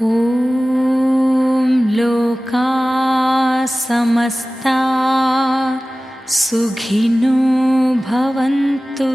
ॐ लोका समस्ता सुखिनो भवन्तु।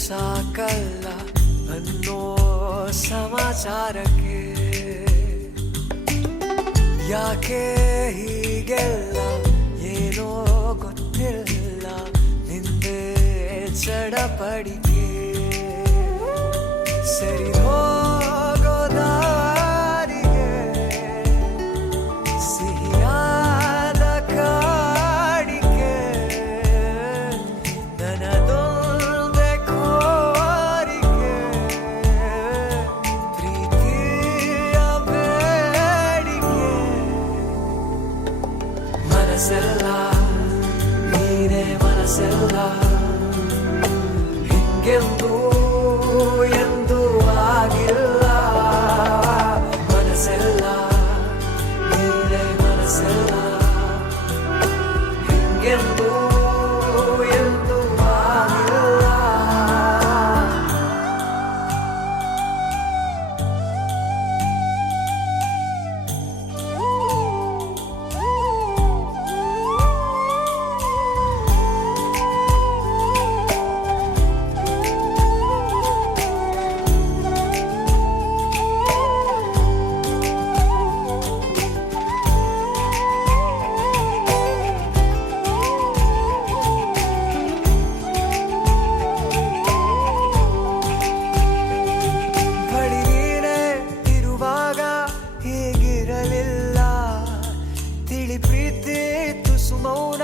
ಸಾಕಲ್ಲ ಅನ್ನೋ ಸಮಾಚಾರಕ್ಕೆ ಯಾಕೆ ಹೀಗೆಲ್ಲ ಏನೋ ಗೊತ್ತಿಲ್ಲ ನಿಂದೆ ಚಡಪಡಿಕೆ ಸರಿ ಹೋಗೋದಾರಿಗೆ ಸಿಹಿಯಾದ ಕಾಡಿಕೆ ನನ್ನದೊಂದೇ ಕೋರಿಕೆ ಪ್ರೀತಿಯ ಬೇಡಿಕೆ ಮನಸ್ಸೆಲ್ಲ ನೀನೇ ಮನಸ್ಸೆಲ್ಲ ಹಿಂಗೆಂದು ಎಂದು ಆಗಿಲ್ಲ ಮನಸ್ಸೆಲ್ಲ ನೀನೇ ಮನಸ್ಸೆಲ್ಲ ಹಿಂಗೆಂದು ಎಂದು ಆಗಿಲ್ಲ ಮೌನ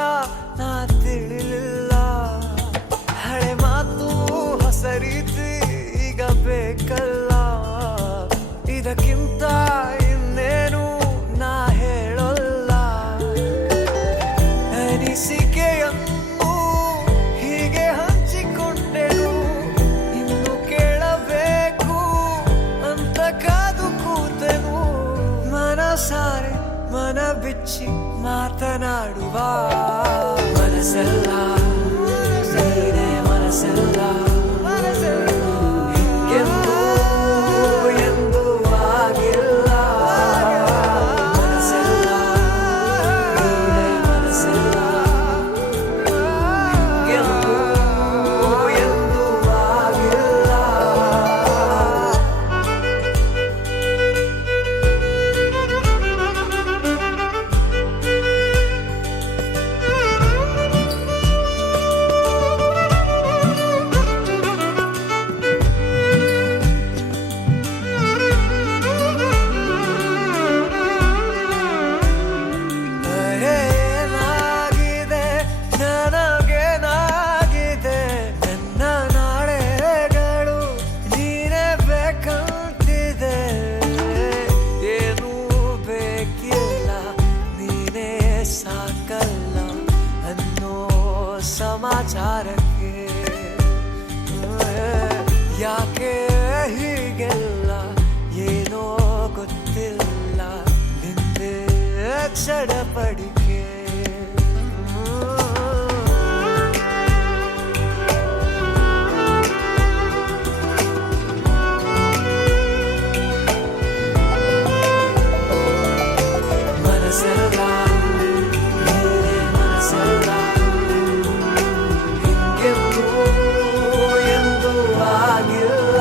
ನಾ ತಿಳಿಲಿಲ್ಲ ಹಳೆ ಮಾತು ಹೊಸ ರೀತಿ ಈಗ ಬೇಕಲ್ಲ ಇದಕ್ಕಿಂತ ಇನ್ನೇನು ನಾ ಹೇಳೋಲ್ಲ ಅನಿಸಿಕೆಯನ್ನು ಹೀಗೆ ಹಂಚಿಕೊಂಡೆನು ಇನ್ನು ಕೇಳಬೇಕು ಅಂತ ಕಾದು ಕೂತೆನು ಮನಸಾರೆ ಮನ ಬಿಚ್ಚಿ ಮಾತನಾಡುವ ಮನಸ್ಸೆಲ್ಲ ನೀನೇ ಮನಸ್ಸೆಲ್ಲ ಹಿಂಗೆಂದು ಎಂದು ಆಗಿಲ್ಲ ಮನಸ್ಸೆಲ್ಲ ನೀನೇ ಮನಸ್ಸೆಲ್ಲ ಹಿಂಗೆಂದು ಎಂದು ಆಗಿಲ್ಲ ಸಮಾಚಾರಕ್ಕೆ ಯಾಕೆ ಹೀಗೆಲ್ಲ ಏನೋ ಗೊತ್ತಿಲ್ಲ ನಿಂದೆ ಚಡಪಡಿಕೆ ಮನಸ್ಸೆಲ್ಲ ನೀನೇ ಮನಸ್ಸೆಲ್ಲ ಹಿಂಗೆಂದೂ ಎಂದೂ ಆಗಿಲ್ಲ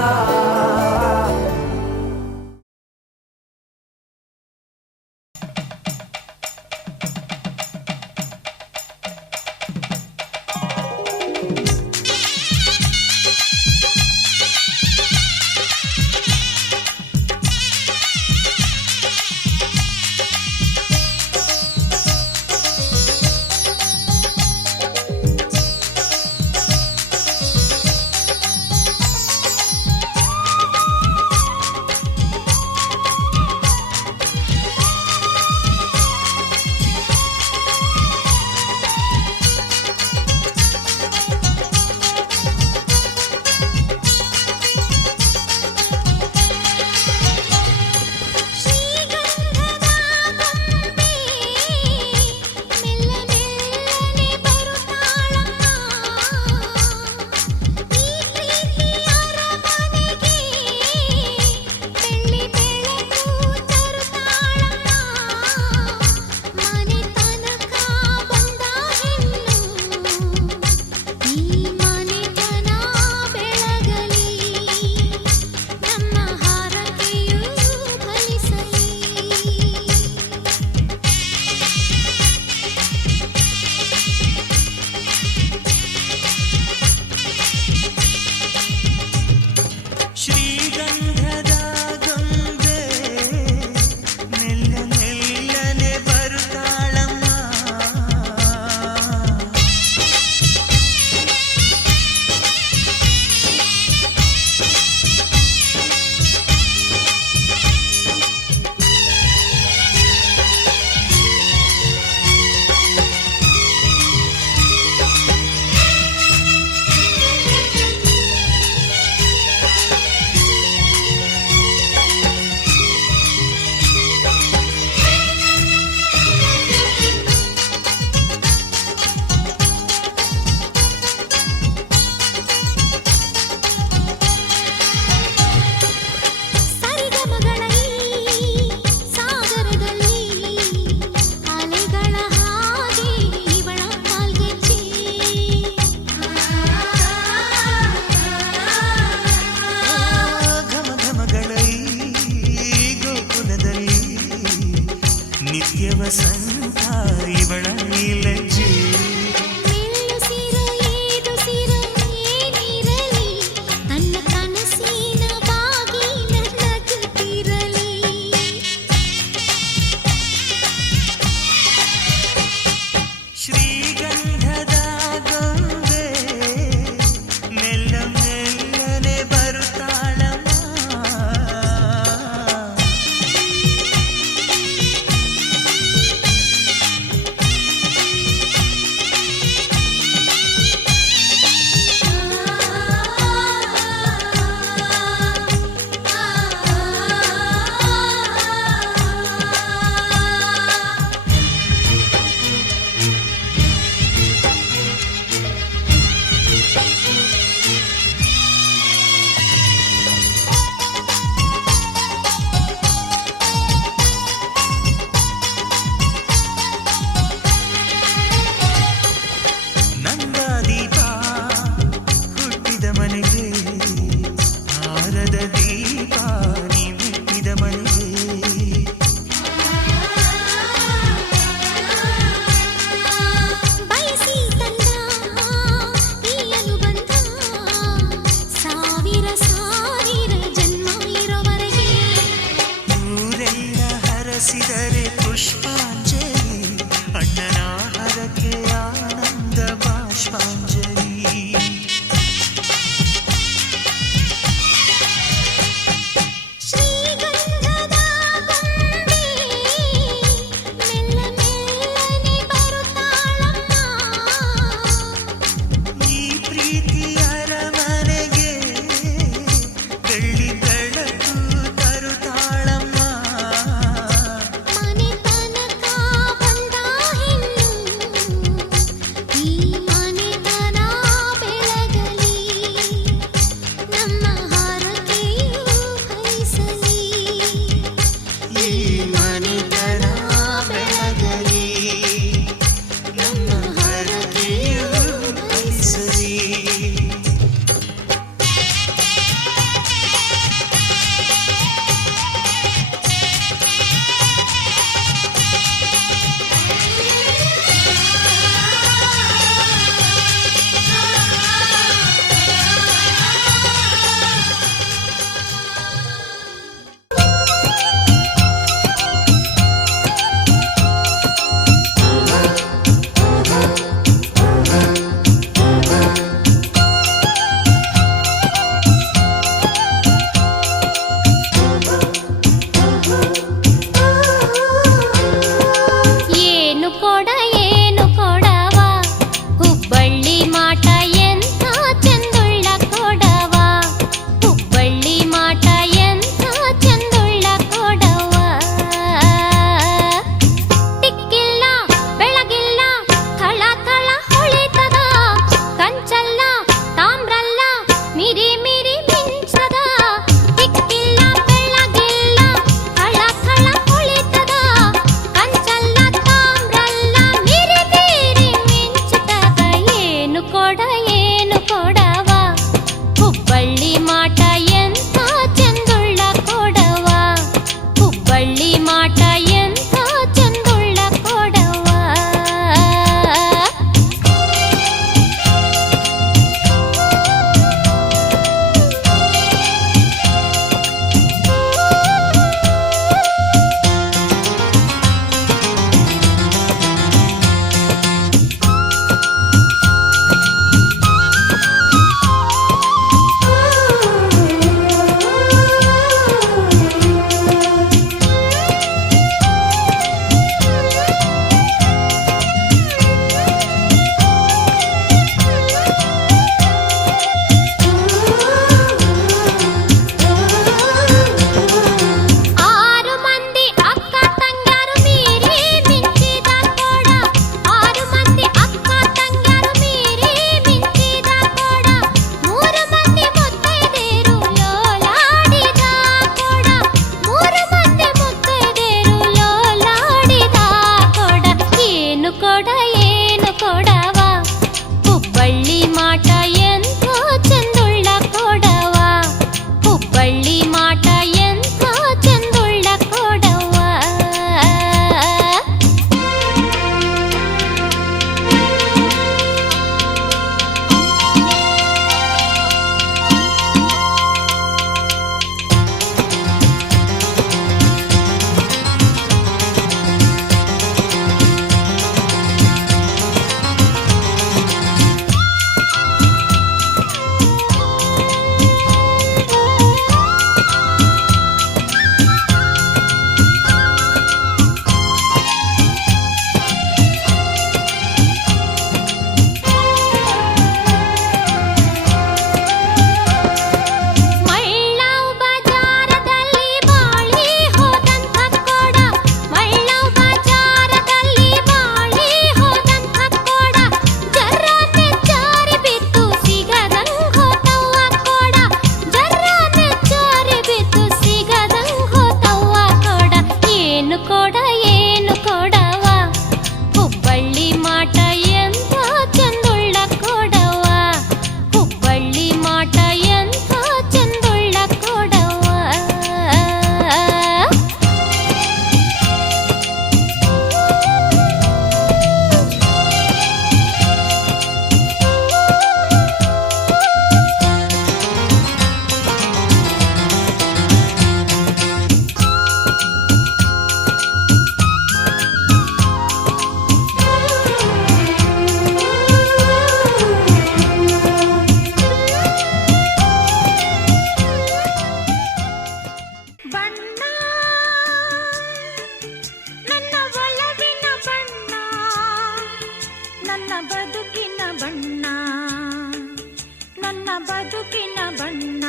ಬದುಕಿನ ಬಣ್ಣ.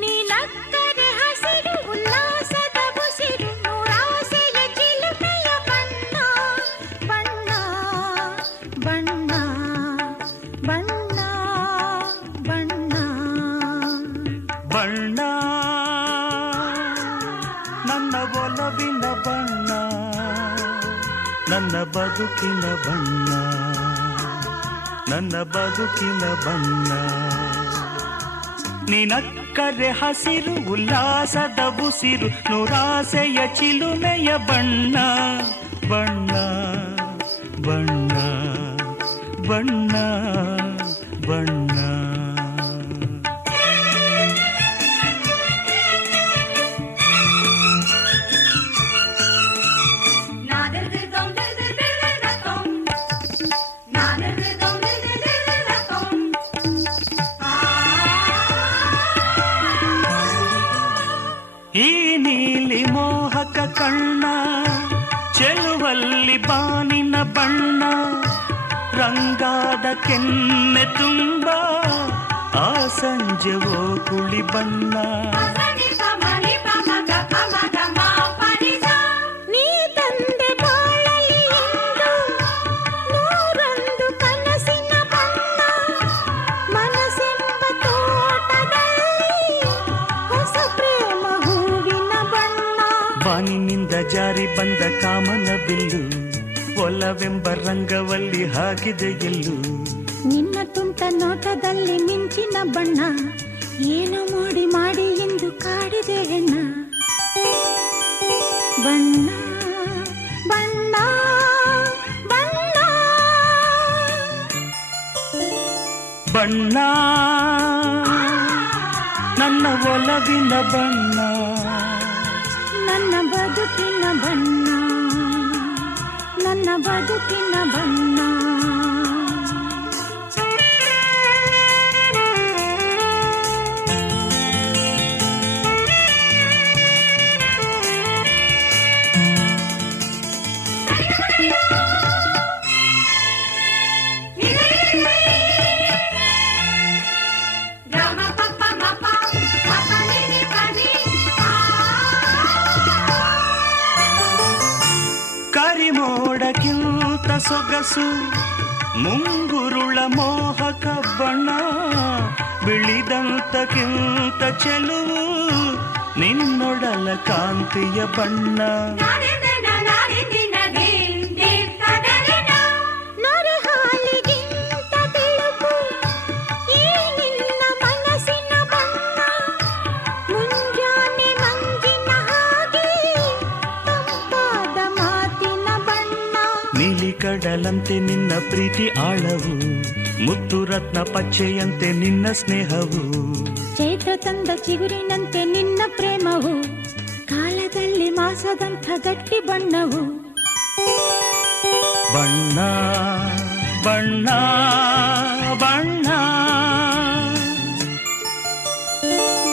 ನೀನಕ್ಕರೆ ಹಸಿರು ಉಲ್ಲಾಸದ ಉಸಿರು ನೂರಾಸೆಯ ಚಿಲುಮೆಯ ಬಣ್ಣ. ಬಣ್ಣ ಬಣ್ಣ ಬಣ್ಣ ಬಣ್ಣ ಬಣ್ಣ ನನ್ನ ಒಲವಿನ ಬಣ್ಣ, ನನ್ನ ಬದುಕಿನ ಬಣ್ಣ, ನನ್ನ ಬದುಕಿನ ಬಣ್ಣ. ನಿನಕ್ಕರೆ ಹಸಿರು ಉಲ್ಲಾಸದ ಉಸಿರು ನೂರಾಸೆಯ ಚಿಲುಮೆಯ ಬಣ್ಣ. ಬಣ್ಣ ಬಣ್ಣ ಬಣ್ಣ ಬಣ್ಣ. ಈ ನೀಲಿ ಮೋಹಕ ಕಣ್ಣ ಚೆಲುವಲ್ಲಿ ಬಾನಿನ ಬಣ್ಣ. ರಂಗಾದ ಕೆನ್ನೆ ತುಂಬ ಆ ಸಂಜೆವೋ ಕುಳಿ ಬಣ್ಣ. ನೀ ತಂದೆ ಬಾಳಲಿ ಇಂದು ನೂರೊಂದು ಕನಸಿನ ಬಣ್ಣ. ಮನಸ್ಸೆಂಬ ತೋಟದಲ್ಲಿ ಹೊಸ ಪ್ರೇಮ ಹೂವಿನ ಬಣ್ಣ. ಬಾನಿನಿಂದ ಜಾರಿ ಬಂದ ಕಾಮನ ಬಿಲ್ಲು ಒಲವೆಂಬ ರಂಗವಲ್ಲಿ ಹಾಕಿದೆ ಎಲ್ಲೂ. ನಿನ್ನ ತುಂಟ ನೋಟದಲ್ಲಿ ಮಿಂಚಿನ ಬಣ್ಣ. ಏನು ಮಾಡಿ ಮಾಡಿ ಎಂದು ಕಾಡಿದೆ ಹೆಣ್ಣ. ಬಣ್ಣ ಬಣ್ಣ ಬಣ್ಣ ಬಣ್ಣ ನನ್ನ ಒಲವಿನ ಬಣ್ಣ, ನನ್ನ ಬದುಕಿನ ಬಣ್ಣ, ನನ್ನ ಬದುಕಿನ ಬಣ್ಣ. ಕರಿಮೋಡಕ್ಕಿಂತ ಸೊಗಸು ಮುಂಗುರುಳ ಮೋಹಕ ಬಣ್ಣ. ಬಿಳಿದಂತಕ್ಕಿಂತ ಚೆಲುವು ನಿನ್ನೊಡಲ ಕಾಂತಿಯ ಬಣ್ಣ. ನೊರೆ ಹಾಲಿಗಿಂತ ಬೆಳಕು ಈ ನಿನ್ನ ಮನಸ್ಸಿನ ಬಣ್ಣ. ಮುಂಜಾನೆ ಮಂಜಿನ ಹಾಗೆ ತಂಪಾದ ಮಾತಿನ ಬಣ್ಣ. ನೀಲಿ ಕಡಲಂತೆ ನಿನ್ನ ಪ್ರೀತಿ ಆಳವು, ಮುತ್ತು ರತ್ನ ಪಚ್ಚೆಯಂತೆ ನಿನ್ನ ಸ್ನೇಹವು. ಚೈತ್ರ ತಂದ ಚಿಗುರಿನಂತೆ ನಿನ್ನ ಪ್ರೇಮವು, ಕಾಲದಲ್ಲಿ ಮಾಸದಂಥ ಗಟ್ಟಿ ಬಣ್ಣವು. ಬಣ್ಣ ಬಣ್ಣ ಬಣ್ಣ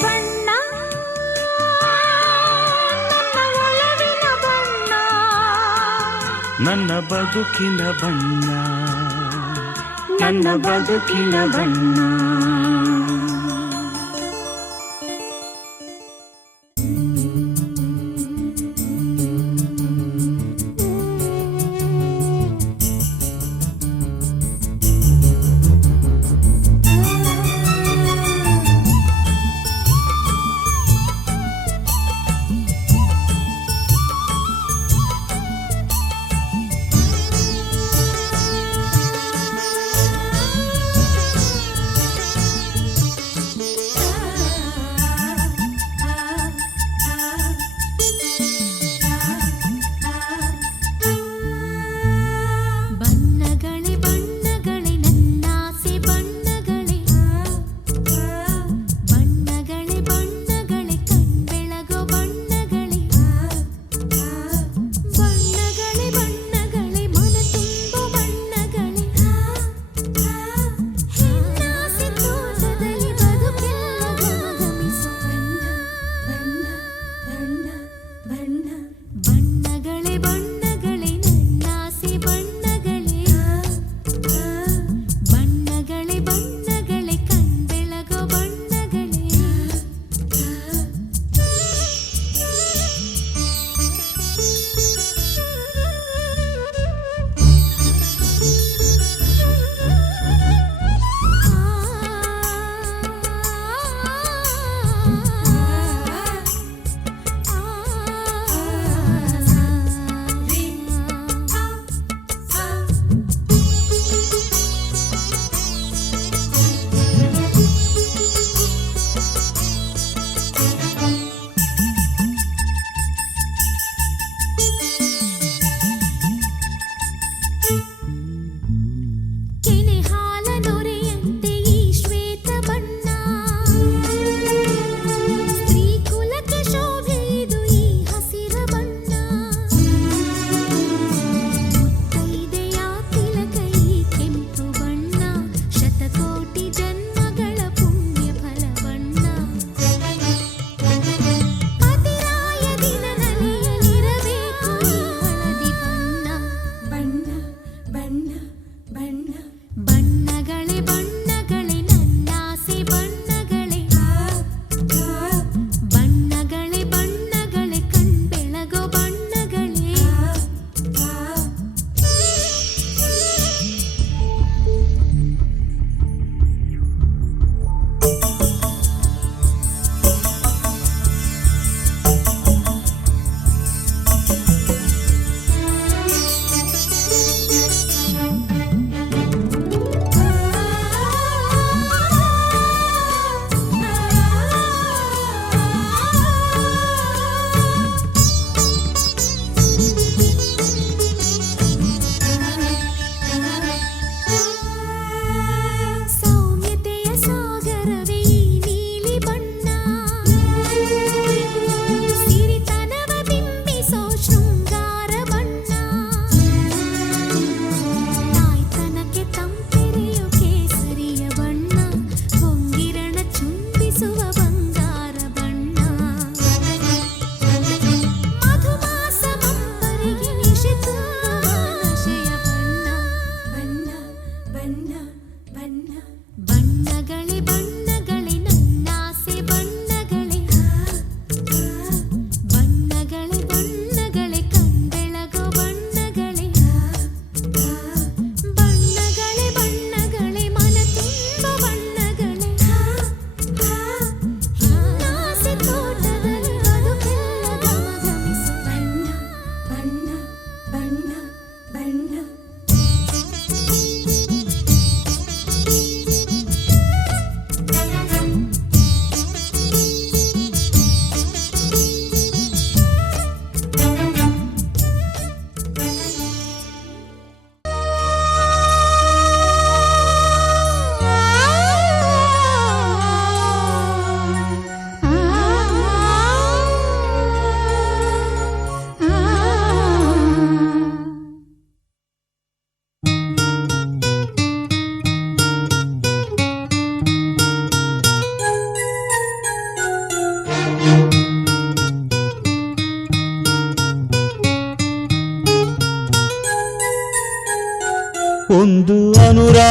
ಬಣ್ಣ ನನ್ನ ಒಲವಿನ ಬಣ್ಣ, ನನ್ನ ಬದುಕಿನ ಬಣ್ಣ, ನನ್ನ ಬದುಕಿನ ಬಣ್ಣ.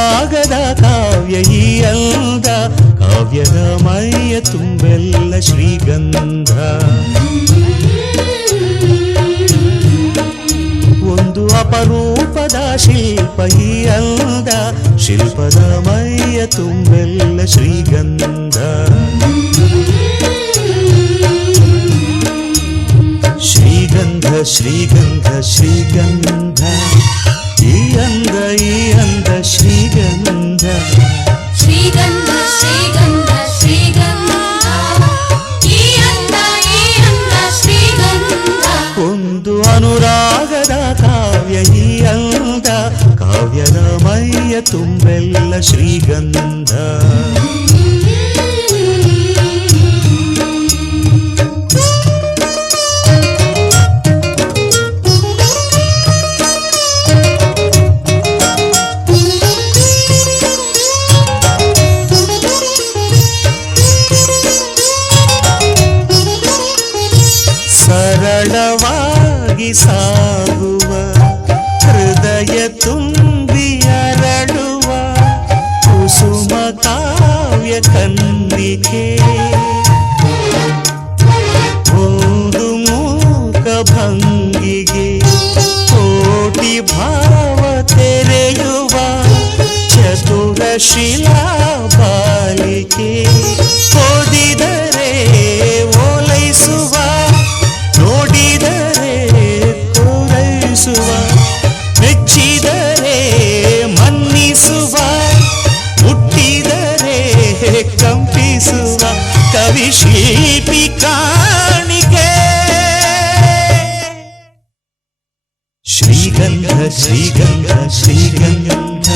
ಅನುರಾಗದ ಕಾವ್ಯ ಈ ಅಂದ, ಕಾವ್ಯದ ಮೈಯ ತುಂಬೆಲ್ಲ ಶ್ರೀಗಂಧ. ಒಂದು ಅಪರೂಪದ ಶಿಲ್ಪ ಈ ಅಂದ, ಶಿಲ್ಪದ ಮೈಯ ತುಂಬೆಲ್ಲ ಶ್ರೀಗಂಧ. ಶ್ರೀಗಂಧ ಶ್ರೀಗಂಧ ಶ್ರೀಗಂಧ, ಈ ಅಂದ ಶ್ರೀಗಂಧ. ಶ್ರೀಗಂಧ ಶ್ರೀಗಂಧ ಶ್ರೀಗಂಧ, ಈ ಅಂದ ಶ್ರೀಗಂಧ. ಒಂದು ಅನುರಾಗದ ಕಾವ್ಯ ಈ ಅಂದ, ಕಾವ್ಯದ ಮೈಯ ತುಂಬೆಲ್ಲ ಶ್ರೀಗಂಧ. ಸರಳವಾಗಿ ಸಾಗುವ ಹೃದಯ ತುಂಬಿ ಅರಳುವ ಕುಸುಮ ಕಾವ್ಯ ಕನ್ನಿಕೆ, ಒಂದು ಮೂಕ ಭಂಗಿಗೆ ಕೋಟಿ ಭಾವ ತೆರೆಯುವ ಚತುರ ಶಿಲಾ ಬಾಲಿಕೆ. ಓದಿದರೆ ಓಲೈಸುವ, ನೋಡಿದರೆ ಪೂರೈಸುವ, ಮೆಚ್ಚಿದರೆ ಮನ್ನಿಸುವ, ಮುಟ್ಟಿದರೆ ಕಂಪಿಸುವ ಕವಿ ಶಿಲ್ಪಿ ಕಾಣಿಕೆ. ಶ್ರೀಗಂಧ ಶ್ರೀಗಂಧ ಶ್ರೀಗಂಧ,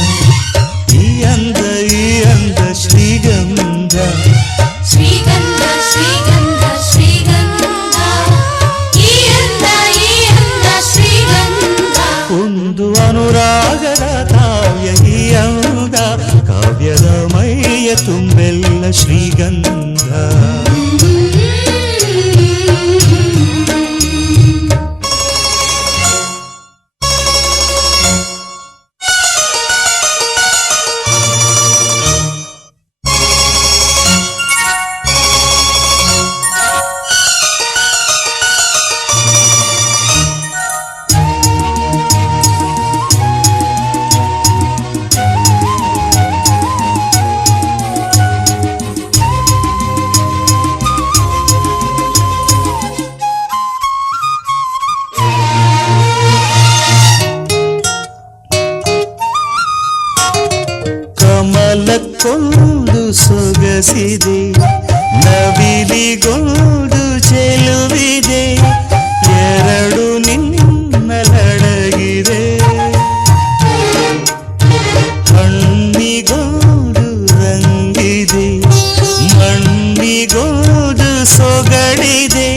ಈ ಅಂದ ಶ್ರೀಗಂಧ. ಶ್ರೀಗಂಧ ಶ್ರೀಗಂಧ ಶ್ರೀಗಂಧ, ಈ ಅಂದ ಶ್ರೀಗಂಧ. ಒಂದು ಅನುರಾಗದ ಕಾವ್ಯ ಈ ಅಂದ, ಕಾವ್ಯದ ಮೈಯ ತುಂಬೆಲ್ಲ ಶ್ರೀಗಂಧ. ಕಮಲಕ್ಕೊಂದು ಸೊಗಸಿದೆ, ನವಿಲಿಗೊಂದು ಚೆಲುವಿದೆ, ಎರಡು ನಿನ್ನಲಡಗಿದೆ. ಹಣ್ಣಿಗೊಂದು ರಂಗಿದೆ, ಮಣ್ಣಿಗೊಂದು ಸೊಗಡಿದೆ,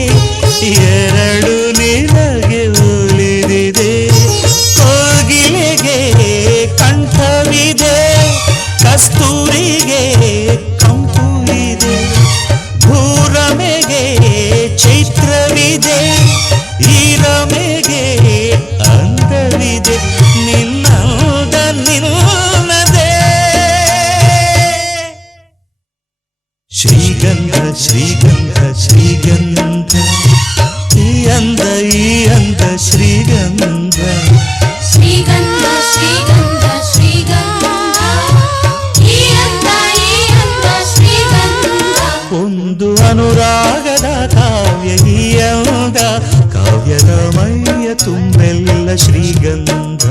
ಎರಡು ನಿನಗೆ ಒಲಿದಿದೆ. ಕೋಗಿಲೆಗೆ ಕಂಠವಿದೆ, ಕಸ್ತೂರಿಗೆ ಕಂಪು ಇದೆ, ಭೂರಮೆಗೆ ಚೈತ್ರವಿದೆ, ಈರಮೆಗೆ ಅಂದವಿದೆ, ನಿನ್ನದ ನಿನ್ನದೇ. ಶ್ರೀಗಂಧ ಶ್ರೀಗಂಧ ಶ್ರೀಗಂಧ, ಈ ಅಂದ ಶ್ರೀಗಂಧ. ಶ್ರೀಗಂಧ ಶ್ರೀಗಂಧ ಶ್ರೀಗಂಧ, ಈ ಅಂದ ಶ್ರೀಗಂಧ. ಒಂದು ಅನುರಾಗದ ಕಾವ್ಯ ಈ ಅಂದ, ಕಾವ್ಯದ ಮೈಯ ತುಂಬೆಲ್ಲ ಶ್ರೀಗಂಧ.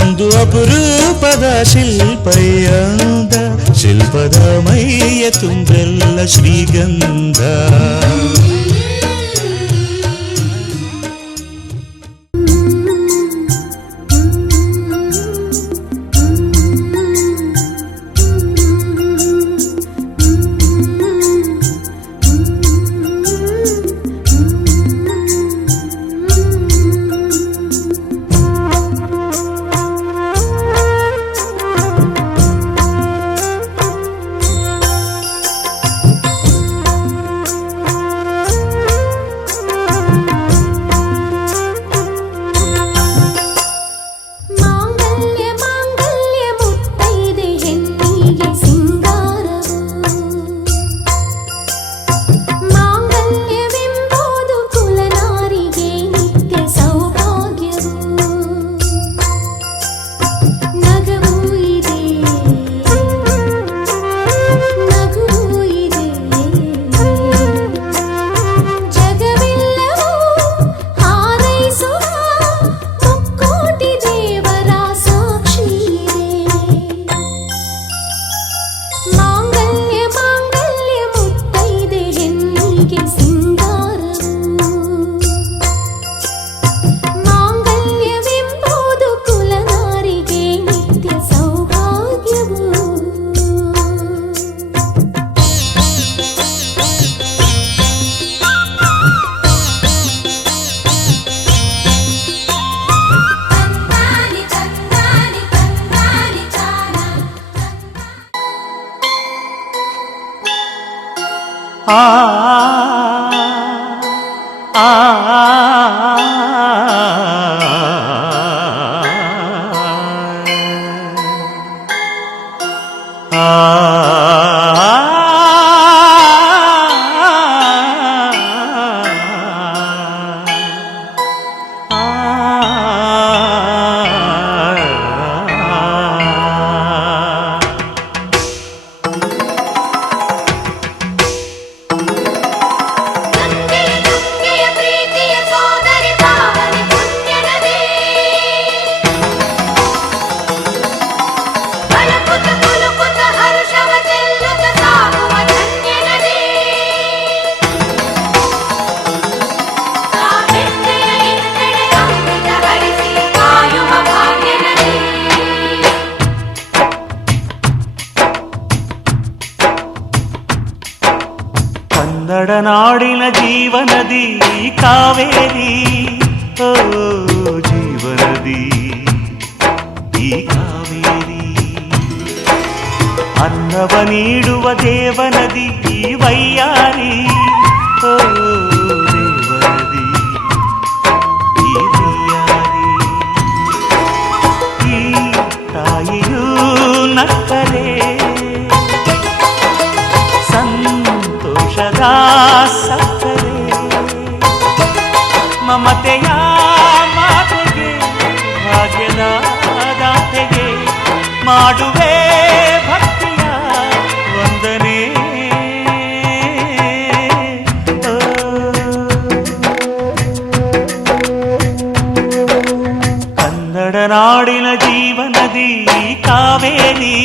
ಒಂದು ಅಪರೂಪದ ಶಿಲ್ಪ ಈ ಅಂದ, ಶಿಲ್ಪದ ಮೈಯ ತುಂಬೆಲ್ಲ ಶ್ರೀಗಂಧ. ಆ ಆ ಗಂಗೆಯ ಪ್ರೀತಿಯ ಸೋದರಿ ಪಾವನಿ ಪುಣ್ಯ ನದಿ ಬಳಕುತ ಕುಲುಕುತ ಹರುಷವ ಚೆಲ್ಲುತ್ತ ಸಾಗುವ ಧನ್ಯ ನದಿ ಕಾಮೆತ್ತೆಯ ಹಿನ್ನಡೆ ಅಮೃತ ಹರಿಸಿ ಕಾಯುವ ಭಾಗ್ಯ ನದಿ ಕನ್ನಡ ನಾಡಿನ ಜೀವನದಿ ಕಾವೇರಿ ಓ ಜೀವನದಿ ಈ ಕಾವೇರಿ ಅನ್ನವ ನೀಡುವ ದೇವನದಿ ಈ ವೈಯಾರಿ ಓ ದೇವನದಿ ಈ ವೈಯಾರಿ ಈ ತಾಯಿಯೂ ನಕ್ಕರೆ ಸಂತೋಷದ ಸಕ್ಕರೆ ಮಮತೆಯ ಮಾತೆಗೆ ಭಾಗ್ಯದ ದಾತೆಗೆ ಮಾಡುವೆ ಭಕ್ತಿಯ ವಂದನೆ ಓ. ಕನ್ನಡ ನಾಡಿನ ಜೀವನದಿ ಕಾವೇರಿ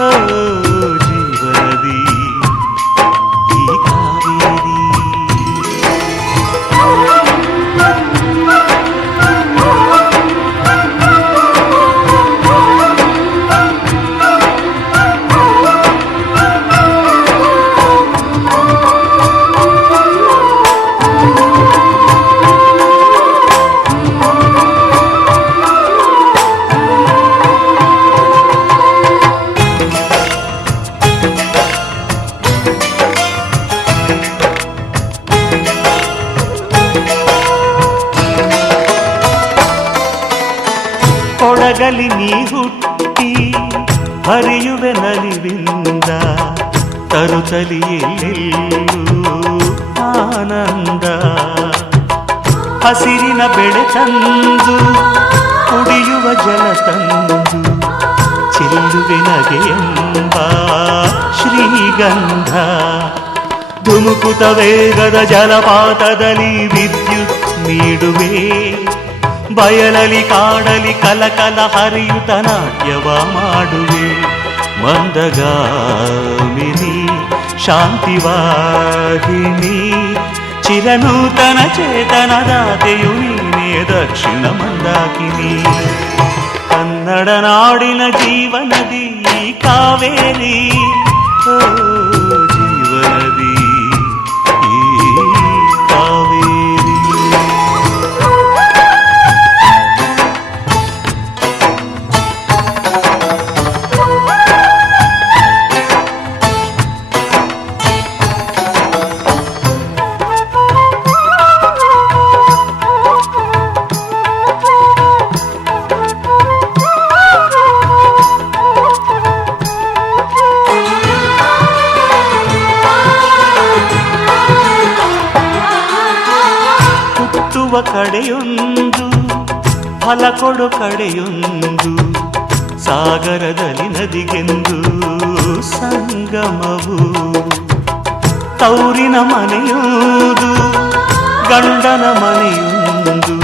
ಓ ಜೀವನದಿ ಈ ಕಾವೇರಿ ಕೊಡಗಲಿ ನೀ ಹುಟ್ಟಿ ಹರಿಯುವೆ ನಲಿವಿಂದ ತರುತ್ತಲಿಯೆಲ್ಲೆಲ್ಲೂ ಆನಂದ ಹಸಿರಿನ ಬೆಳೆ ತಂದು ಕುಡಿಯುವ ಜಲ ತಂದು ಚೆಲ್ಲುವೆ ನಗೆಯೆಂಬ ಶ್ರೀಗಂಧ ಧುಮುಕುತ ವೇಗದ ಜಲಪಾತದಲ್ಲಿ ವಿದ್ಯುತ್ ನೀಡುವೆ ಬಯಲಲಿ ಕಾಡಲಿ ಕಲಕಲ ಹರಿಯುತ ನಾಟ್ಯವ ಮಾಡುವೆ ಮಂದಗಾಮಿನಿ ಶಾಂತಿವಾಹಿನಿ ಚಿರನೂತನ ಚೇತನದಾತೆಯು ನೀನೇ ದಕ್ಷಿಣ ಮಂದಾಕಿನಿ ಕನ್ನಡ ನಾಡಿನ ಜೀವನದಿ ಕಾವೇರಿ ಓ ಜೀವನದಿ ಈ ಕಾವೇರಿ ಕಡೆಯೊಂದು ಫಲ ಕೊಡು ಕಡೆಯೊಂದು ಸಾಗರದಲ್ಲಿ ನದಿಗೆಂದು ಸಂಗಮವು ತೌರಿನ ಮನೆಯುವುದು ಗಂಡನ ಮನೆಯೊಂದು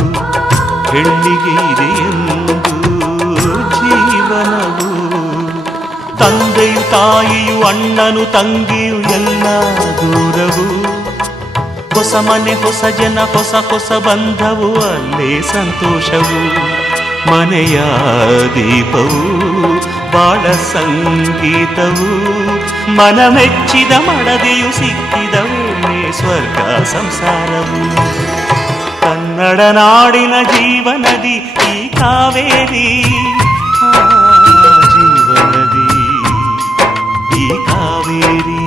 ಹೆಣ್ಣಿಗೆ ಇದೆಯೆಂದು ಜೀವನವು ತಂದೆಯು ತಾಯಿಯು ಅಣ್ಣನು ತಂಗಿಯು ಎಲ್ಲ ದೂರವು ಹೊಸ ಮನೆ ಹೊಸ ಜನ ಹೊಸ ಹೊಸ ಬಂಧವು ಅಲ್ಲೇ ಸಂತೋಷವು ಮನೆಯ ದೀಪವು ಬಾಳ ಸಂಗೀತವು ಮನ ಮೆಚ್ಚಿದ ಮಡದೆಯು ಸಿಕ್ಕಿದ ವೇಳೆ ಸ್ವರ್ಗ ಸಂಸಾರವು ಕನ್ನಡ ನಾಡಿನ ಜೀವನದಿ ಈ ಕಾವೇರಿ ಜೀವನದಿ ಈ ಕಾವೇರಿ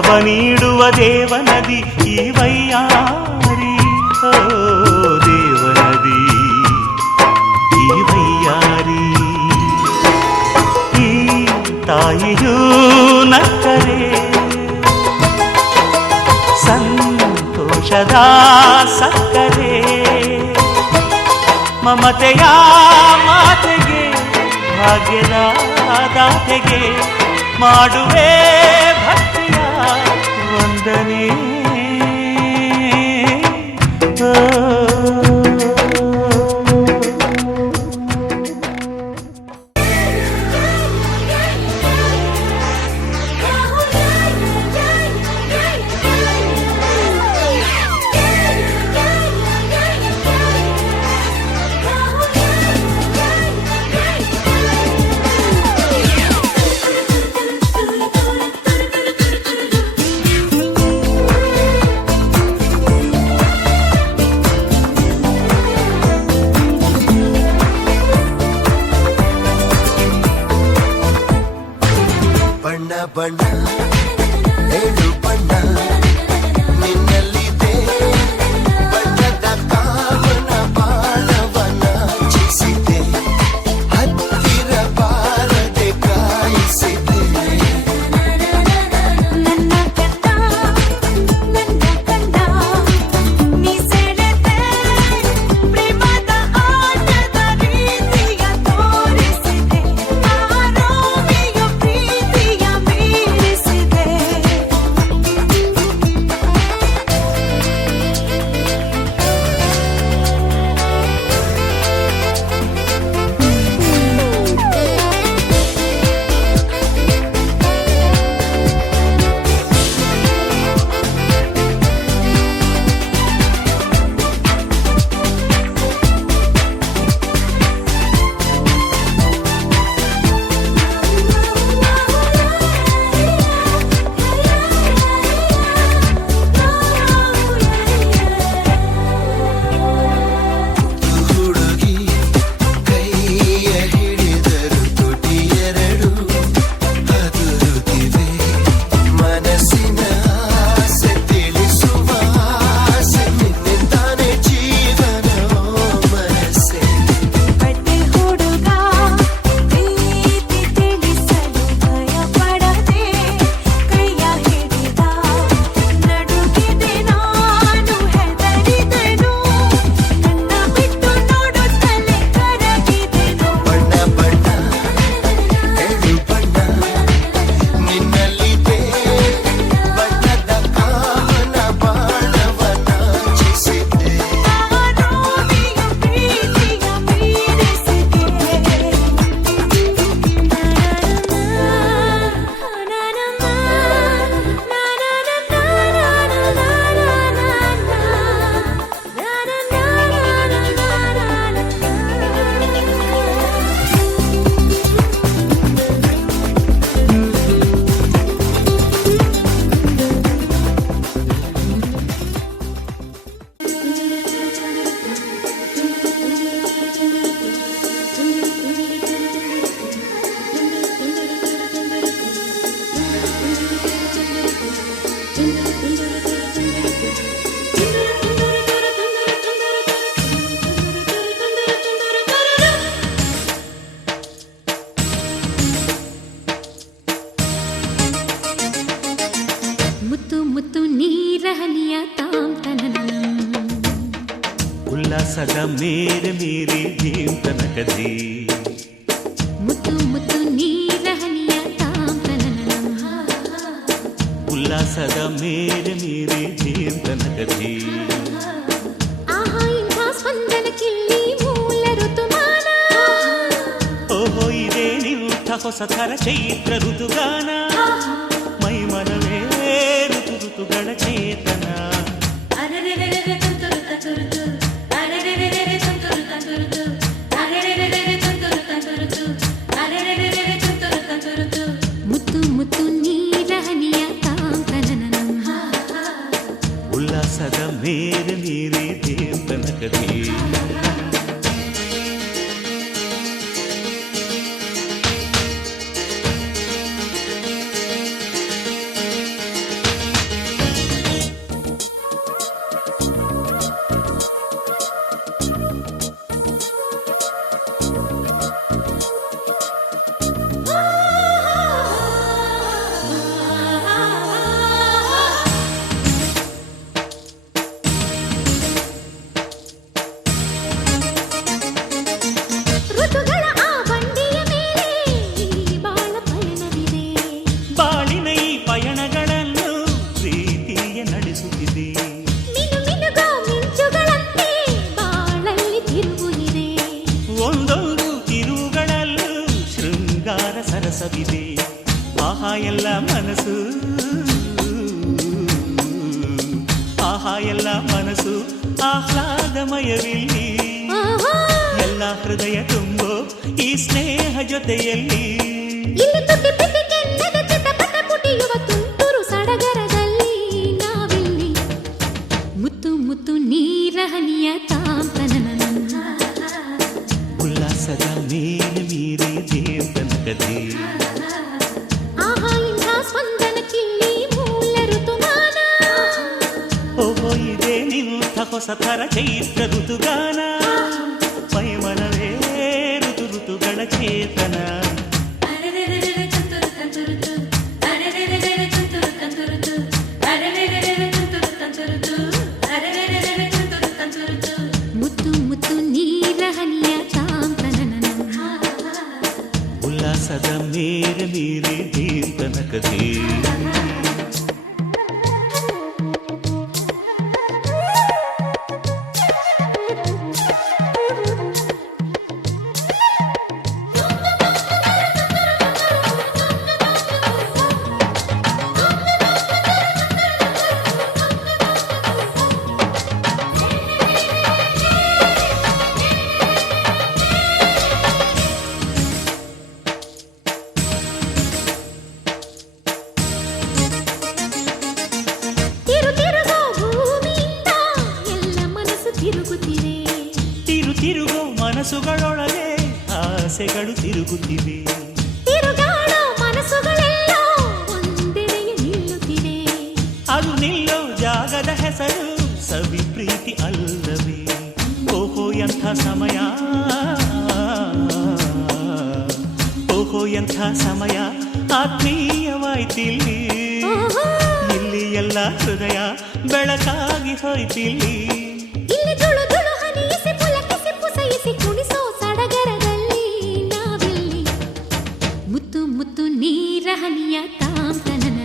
ಸುಖವ ನೀಡುವ ದೇವನದಿ ಈ ವೈಯಾರಿ. ಓ ದೇವನದಿ ಈ ವೈಯಾರಿ. ಈ ತಾಯಿಯೂ ನಕ್ಕರೆ ಸಂತೋಷದ ಸಕ್ಕರೆ. ಮಮತೆಯ ಮಾತೆಗೆ ಭಾಗ್ಯದ ದಾತೆಗೆ ಮಾಡುವೆ ಭಕ್ತಿಯ ವಂದನೆ. ಬಣ್ಣ ಬಣ್ಣ ಏಳು ಬಣ್ಣ ನಿನ್ನಲ್ಲಿದೆ. ಬಣ್ಣದ ಕಾಮನ ಬಾಣವನ ಚಿಸಿದೆ. ಹತ್ತಿರ ಬಾರದೆ ಕಾಯಿಸಿದೆ. ನನ್ನ ಕಂದ ನೀ ಸೆಳೆದೆ. ಪ್ರೇಮದ ಆಟದ ರೀತಿಯ ತೋರಿಸಿದೆ. ಆರೋಮಿಯ ಪ್ರೀತಿಯ ಮೀರಿಸಿದೆ. ಹುಡುಗಿ ಕೈಯ ಹಿಡಿದರು ತುಟಿಯೆರಡು ಅದುರುತ್ತಿವೆ. ಮನಸ್ಸಿನ ಆಸೆ ತಿಳಿಸುವ ಆಸೆ ನಿನ್ನಿಂದಾನೆ ಜೀವನವೋ ಮನಸ್ಸೆ. ಬಟ್ಟೆ ಹುಡುಗ ಪ್ರೀತಿ ತಿಳಿಸಲು ಭಯಪಡದೆ ಕೈಯ ಹಿಡಿದ. ನಡುಗಿದೆ ನಾನು ಹೆದರಿದೆನು. ನನ್ನ ಬಿಟ್ಟು ನೋಡುತ್ತಲೇ ಕರಗಿದೆನು. ಬಣ್ಣ ಬಣ್ಣ ಏಳು ಬಣ್ಣ ನಿನ್ನಲ್ಲಿದೆ. ಬಣ್ಣದ ಕಾಮನ ಬಾಣವನ ಚಿಸಿದೆ. ಆರೋಮಿಯ ಪ್ರೀತಿಯ ಮೀರಿಸಿದೆ. ಮುತ್ತು ಮುತ್ತು ನೀರಹನಿಯ ತಾಂತನನಂ. ಉಲ್ಲಾಸದ ಮೇರೆ ಮೀರಿ ಜೀವಂತನಕದಿ. ಮುತ್ತು ಮುತ್ತು ನೀರಹನಿಯ ತಾಂತನನಂ. ಉಲ್ಲಾಸದ ಮೇರೆ ಮೀರಿ ಜೀವಂತನಕದಿ. ಆಹಾ ಇಂಥ ಸ್ಪಂದನಕ್ಕಿಲ್ಲಿ ಮೂಲ ಋತುಮಾನ. ಓಹೋ ಇದೇ ನಿಂಥ ಹೊಸ ಥರ ಚೈತ್ರ ಋತುಗಾನ. ಮೈ ಮನವೇ ಋತು ಋತುಗಳ ಚೇತನ. ಮುತ್ತು ಮುತ್ತು ನೀರಹನಿಯ ತಾಂತನನಂ. ಉಲ್ಲಾಸದ ಮೇರೆ ಮೀರಿ ಜೀವಂತನಕದಿ. ಹೃದಯ ತುಂಬೋ ಈ ಸ್ನೇಹ ಜೊತೆಯಲ್ಲಿ ಇಲ್ಲಿ ತುಟಿ ಪಿಟಿ ಕೆನ್ನದ ಚಿಟಪಟ ಪುಟಿಯುವ ತುಂತುರು ಸಡಗರದಲ್ಲಿ ನಾವಿಲ್ಲಿ ಮುತ್ತು ಮುತ್ತು ನೀರ ಹನಿಯ ತಾಂತನನ ಉಲ್ಲಾಸದ ಮೇಲೆ ಮೀರಿ ದೇವತನಕದೆ ಆಹಾ ಇಂಥ ಸ್ಪಂದನ ಕಿಲ್ಲಿ ಮೂಲ ಋತುಮಾನ ಓಹೋ ಇದೇ ನಿಂತ ಹೊಸ ಥರ ಚೈತ್ರ ಋತುಗಾನ ಮೈಮನವೇ ಋತು ಋತುಗಳ ಚೇತನ ಮುತ್ತು ಮುತ್ತು ನೀರ ಹನಿಯ ತಾಂತನನ ಉಲ್ಲಾಸದ ಮೇಲೆ ಮೀರಿ ದೇವತನಕದೆ ತಿರುಗೋ ಮನಸ್ಸುಗಳೊಳಗೆ ಆಸೆಗಳು ತಿರುಗುತ್ತಿವೆ ತಿರುಗಾಡೋ ಮನಸ್ಸುಗಳೆಲ್ಲ ಒಂದೆಡೆಗೆ ನಿಲ್ಲುತ್ತಿವೆ ಅದು ನಿಲ್ಲೋ ಜಾಗದ ಹೆಸರು ಸವಿ ಪ್ರೀತಿ ಅಲ್ಲವೇ ಓಹೋ ಎಂಥ ಸಮಯ ಓಹೋ ಎಂಥ ಸಮಯ ಆತ್ಮೀಯವಾಯ್ತಿಲ್ಲಿ ಇಲ್ಲಿ ಎಲ್ಲ ಹೃದಯ ಬೆಳಕಾಗಿ ಹೋಯ್ತಿಲ್ಲಿ ಇಲ್ಲಿ ದುಳು ದುಳು ಹನಿಯಿಸಿ ಪುಲಕಿಸಿ ಪುಸಯಿಸಿ ಕುಣಿಸೋ ಸಡಗರದಲ್ಲಿ ನಾವಿಲ್ಲಿ ಮುತ್ತು ಮುತ್ತು ನೀರ ಹನಿಯ ತಾಂತನನ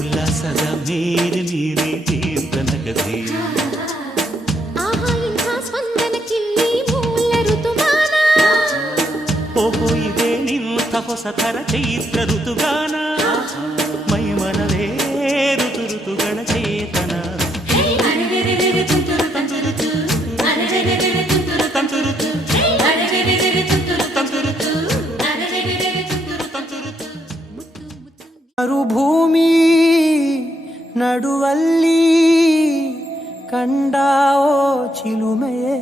ಉಲ್ಲಾಸದ ಮೇಲೆ ಮೀರಿ ದೇವತನಕದೆ ಆಹಾ ಇಂಥ ಸ್ಪಂದನ ಕಿಲ್ಲಿ ಮೂಲ ಋತುಮಾನ ಓಹೋ ಇದೇ ನಿಂತ ಹೊಸ ಥರ ಚೈತ್ರ ಋತುಗಾನ ಮೈಮನವೇ ಋತು ಋತುಗಳ ಚೇತನ ಮರುಭೂಮಿ ನಡುವಲ್ಲಿ ಕಂಡಾವೋ ಚಿಲುಮೆಯೇ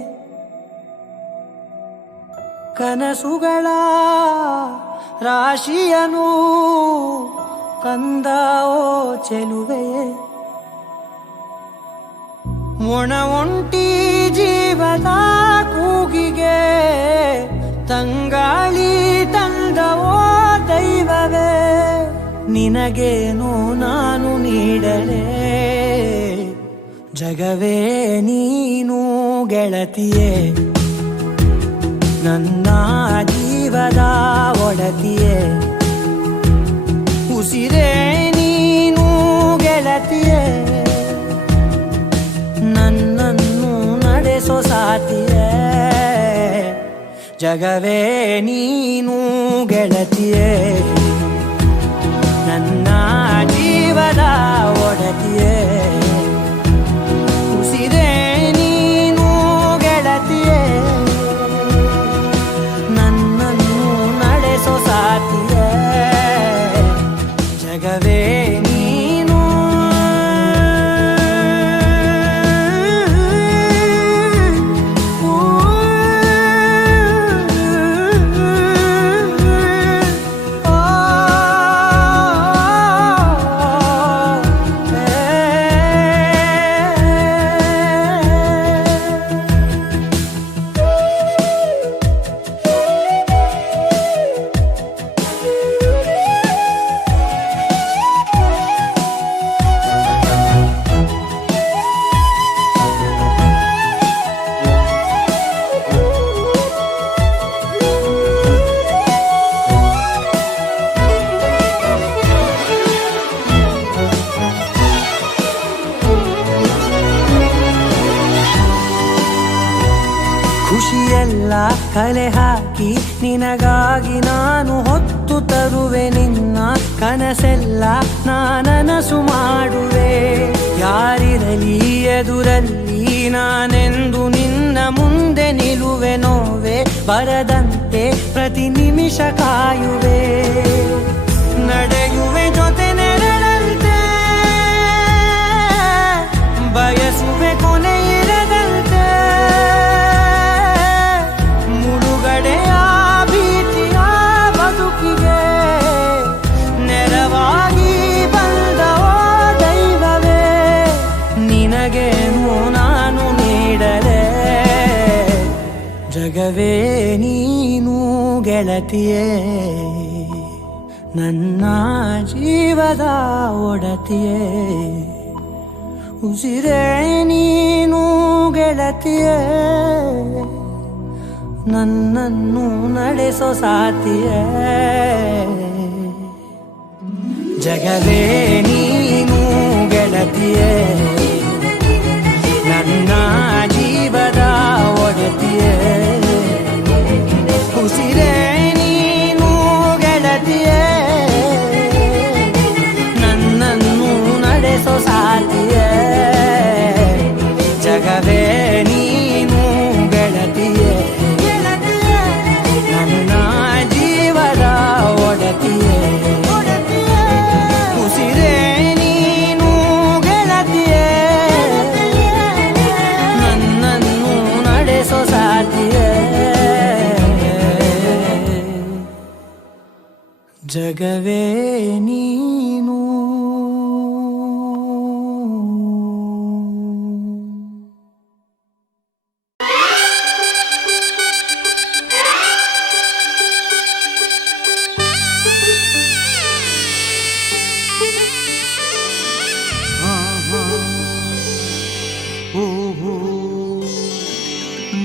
ಕನಸುಗಳ ರಾಶಿಯನು ಕಂದಾವೋ ಚೆಲುವೆಯೇ ಒಣ ಒಂಟಿ ಜೀವದ ಕೂಗಿಗೆ ತಂಗಾಳಿ ತಂದವೋ ದೈವವೇ ನಿನಗೇನು ನಾನು ನೀಡಲೇ ಜಗವೇ ನೀನು ಗೆಳತಿಯೇ ನನ್ನ ಜೀವದ ಒಡತಿಯೇ ಉಸಿರೇ ನೀನು ಗೆಳತಿಯೇ ನನ್ನನ್ನು ನಡೆಸೋ ಸಾತಿಯೇ ಜಗವೇ ನೀನು ಗೆಳತಿಯೇ ನನ್ನ ಜೀವದ ಒಡತಿಯೇ ಉಸಿರೇ ನೀನು ಗೆಳತಿಯೇ ನನ್ನನ್ನು ನಡೆಸೋ ಸಾತಿಯೇ ಜಗವೇ ನೀನು ಖುಷಿಯೆಲ್ಲ ಕಲೆ ಹಾಕಿ ನಿನಗಾಗಿ ನಾನು ಹೊತ್ತು ತರುವೆ ನಿನ್ನ ಕನಸೆಲ್ಲ ನಾನನಸು ಮಾಡುವೆ ಯಾರಿರಲಿ ಎದುರಲ್ಲಿ ನಾನೆಂದು ನಿನ್ನ ಮುಂದೆ ನಿಲ್ಲುವೆ ಬರದಂತೆ ಪ್ರತಿ ನಿಮಿಷ ಕಾಯುವೆ ನಡೆಯುವೆ ಜೊತೆ ನೆರಳಂತೆ ಬಯಸುವೆ ಕೊನೆ ಇರದಂತೆ ಮುಳುಗಡೆಯ ಭೀತಿಯ ಬದುಕಿಗೆ ನೆರವಾಗಿ ಬಂದವೋ ದೈವವೇ ನಿನಗೇನು ನಾನು ನೀಡಲೆ ಜಗವೇ ನೀನು ಗೆಳತಿಯೇ ನನ್ನ ಜೀವದ ಒಡತಿಯೇ ಉಸಿರೇ ನೀನು ಗೆಳತಿಯೇ ನನ್ನನ್ನು ನಡೆಸೋ ಸಾತಿಯೇ ಜಗವೇ ನೀನು ಗೆಳತಿಯೇ ನನ್ನ ಜೀವದ ಒಡತಿಯೇ ಉಸಿರೇ ನೀನು ಗೆಳತಿಯೇ ನನ್ನನ್ನು ನಡೆಸೋ ಸಾತಿಯೇ ಜಗವೇ ನೀನು ಗೆಳತಿಯೇ ನನ್ನ ಜೀವದ ಒಡತಿಯೇ ಉಸಿರೇ ನೀನು ಗೆಳತಿಯೇ ನನ್ನನ್ನು ನಡೆಸೋ ಸಾತಿಯೇ ಜಗವೇ ನೀನು ಓಹೋ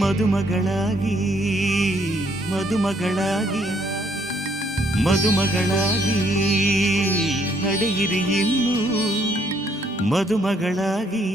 ಮದುಮಗಳಾಗಿ ಮದುಮಗಳಾಗಿ ಮದುಮಗಳಾಗಿ ನಡೆಯಿರಿ ಇನ್ನು ಮದುಮಗಳಾಗಿ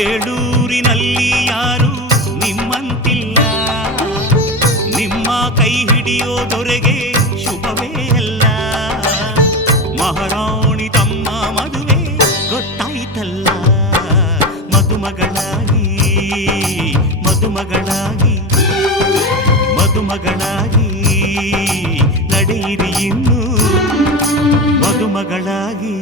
ಏಳೂರಿನಲ್ಲಿ ಯಾರು ನಿಮ್ಮಂತಿಲ್ಲ ನಿಮ್ಮ ಕೈ ಹಿಡಿಯೋ ದೊರೆಗೆ ಶುಭವೇ ಅಲ್ಲ ಮಹಾರಾಣಿ ತಮ್ಮ ಮದುವೆ ಗೊತ್ತಾಯ್ತಲ್ಲ ಮದುಮಗಳಾಗಿ ಮದುಮಗಳಾಗಿ ಮದುಮಗಳಾಗಿ ನಡೆಯಿರಿ ಇನ್ನು ಮದುಮಗಳಾಗಿ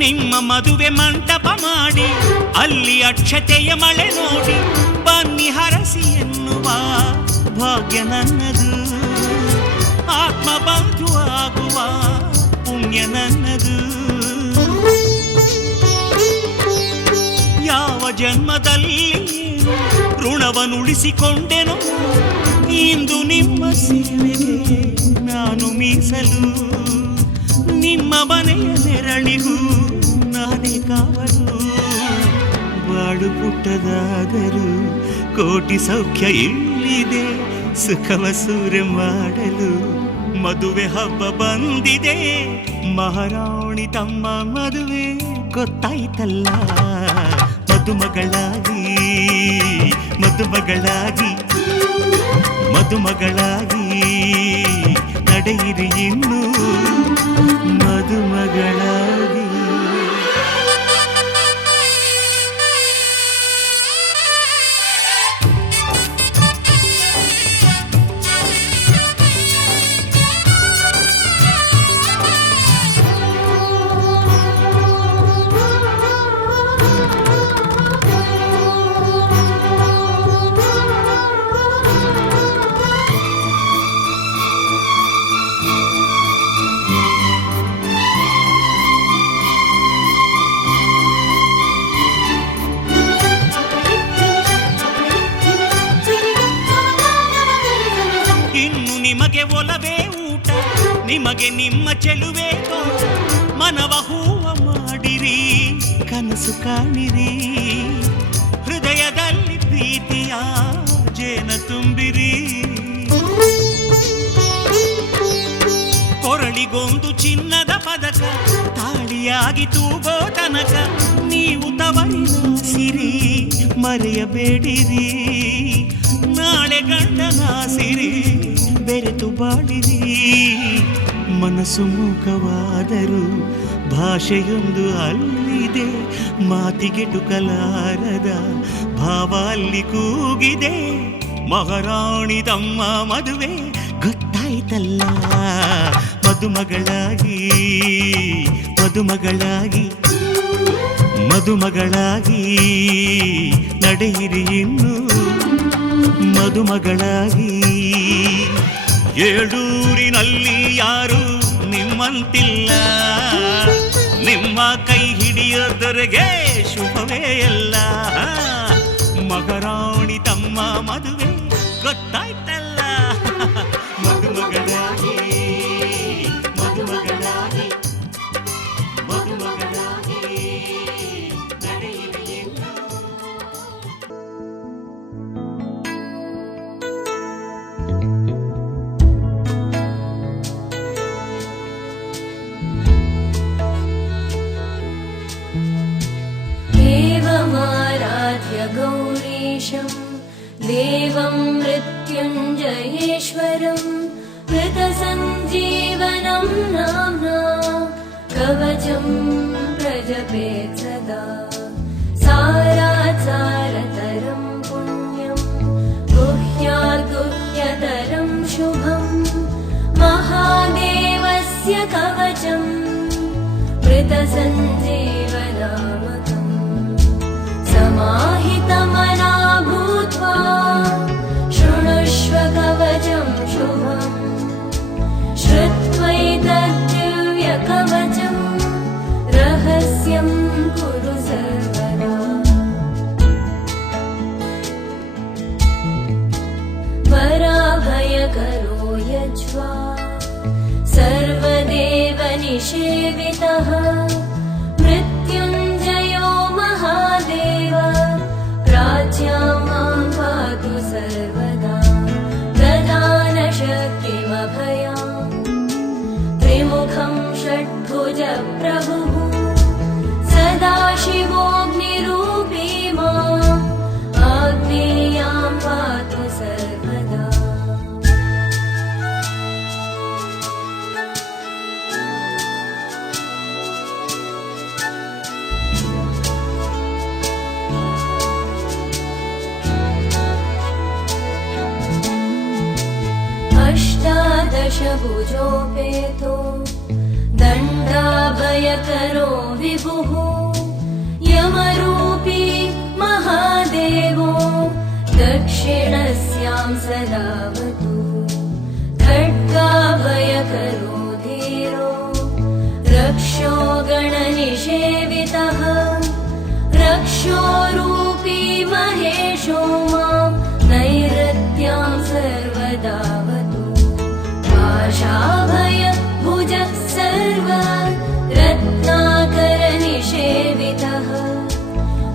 ನಿಮ್ಮ ಮದುವೆ ಮಂಟಪ ಮಾಡಿ ಅಲ್ಲಿ ಅಕ್ಷತೆಯ ಮಳೆ ನೋಡಿ ಬನ್ನಿ ಹರಸಿ ಎನ್ನುವ ಭಾಗ್ಯ ನನ್ನದು ಆತ್ಮ ಬಂಧು ಆಗುವ ಪುಣ್ಯ ನನ್ನದು ಯಾವ ಜನ್ಮದಲ್ಲಿ ಋಣವನ್ನುಳಿಸಿಕೊಂಡೆನೋ ಇಂದು ನಿಮ್ಮ ಸೇವೆಗೆ ನಾನು ಮೀಸಲು ನಿಮ್ಮ ಮನೆಯ ನೆರಳಿಗೂ ನಾನೇ ಕಾವಲು ಬಾಡು ಪುಟ್ಟದಾದರೂ ಕೋಟಿ ಸೌಖ್ಯ ಇಲ್ಲಿದೆ ಸುಖವ ಸೂರೆ ಮಾಡಲು ಮದುವೆ ಹಬ್ಬ ಬಂದಿದೆ ಮಹಾರಾಣಿ ತಮ್ಮ ಮದುವೆ ಗೊತ್ತಾಯ್ತಲ್ಲ ಮದುಮಗಳಾಗಿ ಮದುಮಗಳಾಗಿ ಮದುಮಗಳಾಗಿ ನಡೆಯಿರಿ ಇನ್ನು ಮದುಮಗಳಾಗಿ ನಿಮಗೆ ನಿಮ್ಮ ಚೆಲುವೆ ತೋಟ ಮನವ ಹೂವ ಮಾಡಿರಿ, ಕನಸು ಕಾಣಿರಿ, ಹೃದಯದಲ್ಲಿ ಪ್ರೀತಿಯ ಜೇನ ತುಂಬಿರಿ. ಕೊರಳಿಗೊಂದು ಚಿನ್ನದ ಪದಕ ತಾಳಿಯಾಗಿ ತೂಗೋ ತನಕ ನೀವು ತವರಿನ ಸಿರಿ ಮರೆಯಬೇಡಿರಿ. ನಾಳೆ ಗಂಡನ ಸಿರಿ ಬೆರೆತು ಬಾಳಿರಿ. ಮನಸ್ಸು ಮೂಕವಾದರೂ ಭಾಷೆಯೊಂದು ಅಲ್ಲಿದೆ, ಮಾತಿಗೆಟುಕಲಾರದ ಭಾವ ಅಲ್ಲಿ ಕೂಗಿದೆ. ಮಹಾರಾಣಿ ತಮ್ಮ ಮದುವೆ ಗೊತ್ತಾಯ್ತಲ್ಲ, ಮದುಮಗಳಾಗಿ ಮದುಮಗಳಾಗಿ ಮದುಮಗಳಾಗಿ ನಡೆಯಿರಿ ಇನ್ನು ಮದುಮಗಳಾಗಿ. ಏಳೂರಿನಲ್ಲಿ ಯಾರು ನಿಮ್ಮಂತಿಲ್ಲ, ನಿಮ್ಮ ಕೈ ಹಿಡಿಯೋದರೆಗೆ ಶುಭವೇ ಎಲ್ಲ. ಮಹಾರಾಣಿ ತಮ್ಮ ಮದುವೆ ಗೊತ್ತಾಯ್ತಲ್ಲ, ಮದುಮಗಳಾಗಿ ಮದುಮಗಳಾಗಿ ಮದುಮಗಳಾಗಿ ನಡೆಯಿರಿ ಇನ್ನು. देवमाराध्य गौरीशं देवं मृत्युञ्जयेश्वरं मृतसञ्जीवनं नाम्ना कवचं प्रजपेत् सदा. सारात् सारतरं पुण्यं गुह्यात् गुह्यतरं शुभं महादेवस्य कवचं मृतसञ्जीवनामकम्. समाहितमना भूत्वा शृणुष्व कवचं शुभम्. श्रुत्वैतद्दिव्यकवचं रहस्यं कुरु सर्वदा. वराभयकरो यज्वा सर्वदेवनिषेवितः मृत्युञ्जयो महादेव प्राच्या मां पातु सर्वदा. ददानशक्तिमभयां त्रिमुखं षड्भुजप्रभुः सदा शिवोऽग्निरूपी माम् आग्नेयां पातु सर्वदा. अष्टादशभुजोपेतो दण्डाभयकरो विभुः यमरूपी महादेवो दक्षिणस्यां सदावतु. खड्गाभयकरो धीरो रक्षो गणनिषेवितः रक्षोरूपी महेशो मां नैरत्यां सर्वदावतु. पाशाभय भुज सर्व रत्नाकरनिषेवितः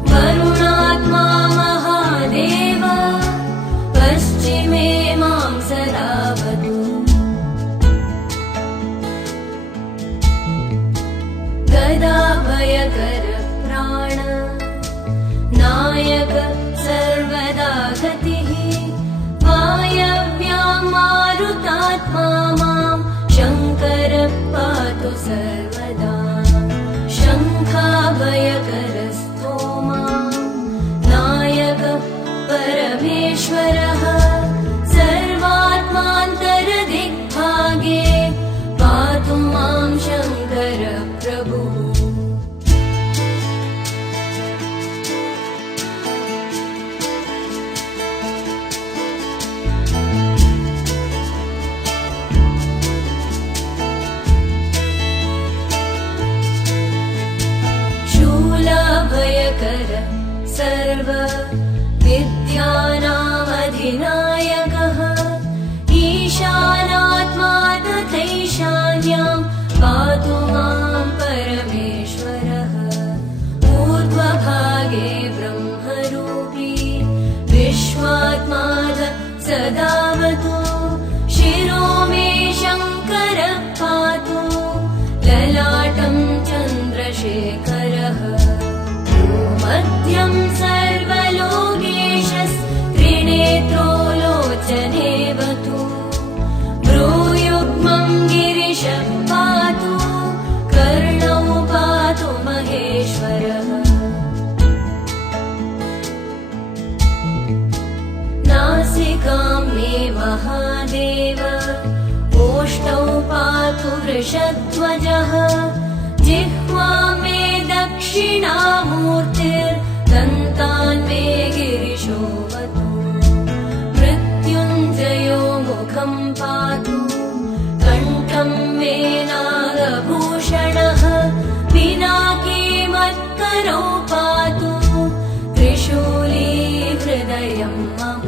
वरुणात्मा महादेव पश्चिमे मां सदावतु. गदाभयकर प्राण नायक सर्वदा गतिः वायव्यां मारुतात्मा मां शङ्कर पातु सर्वदा. शङ्खाभयकरस्थो मां नायक परमेश्वरः सर्वात्मान्तरदिग्भागे पातु मां शङ्कर प्रभुः. शूलाभयकर सर्व विद्यानामधिनायकः ईशानात्मा तथैशान्य पातु मां परमेश्वरः ऊर्ध्वभागे ब्रह्मरूपी विश्वात्माद सदावतु शिरो मे शङ्करः पातु ललाटं चन्द्रशेखरः मध्यं सर्वलोकेशस्त्रिनेत्रो लोचनेवतु भ्रूयुग्मं गिरिशः पातु कर्णौ पातु महेश्वरः नासिकां मे महादेव ओष्ठौ पातु वृषध्वजः जिह्वा मे दक्षिणामूर्तिर्दन्तान् मे गिरिशोऽवतु मृत्युञ्जयो मुखं पातु कण्ठं मे नागभूषणः पिनाकी मत्करौ पातु त्रिशूली हृदयं मम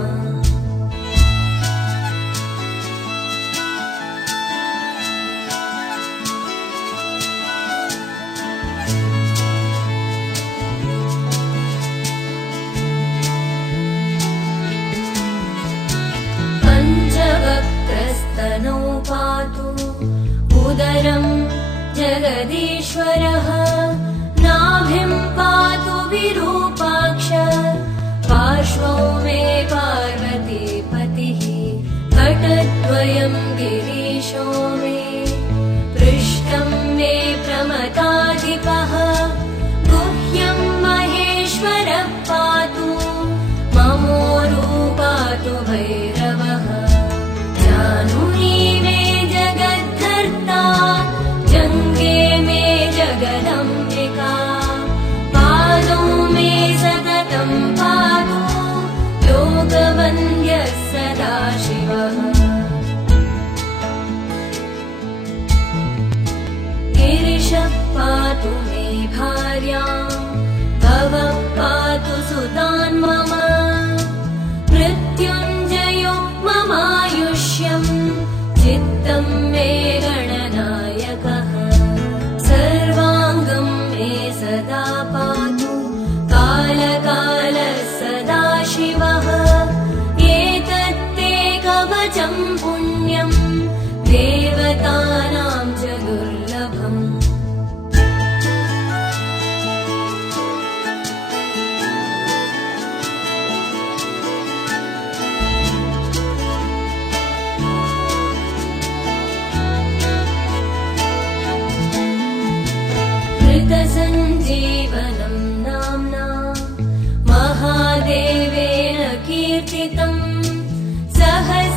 पञ्चवक्त्रस्तनौ पातु उदरं जगदीश्वरः नाभिं पातु विरूपाक्ष पार्श्वौ मे पार्वतीपतिः कटद्वयं गिरीशो मे पृष्ठं मे प्रमथाधिपः गुह्यं महेश्वरः पातु ममोरू पातु भैरवः जानुनी मे जगद्धर्ता जङ्गे मे जगदम्बिका पादौ मे सततं पातु योगवन्द्यः सदाशिवः गिरिशः पातु मे भार्यां भवः पातु सुतान् मम मृत्युञ्जयो ममायुष्यं चित्तं मे गणनायकः सर्वाङ्गं मे सदा पातु कालकालः सदा शिवः एतत्ते कवचं पुण्यं देवतानां च दुर्लभम् मृतसञ्जीवनं नाम्ना महादेवेन कीर्तितं सहस्रावर्तनं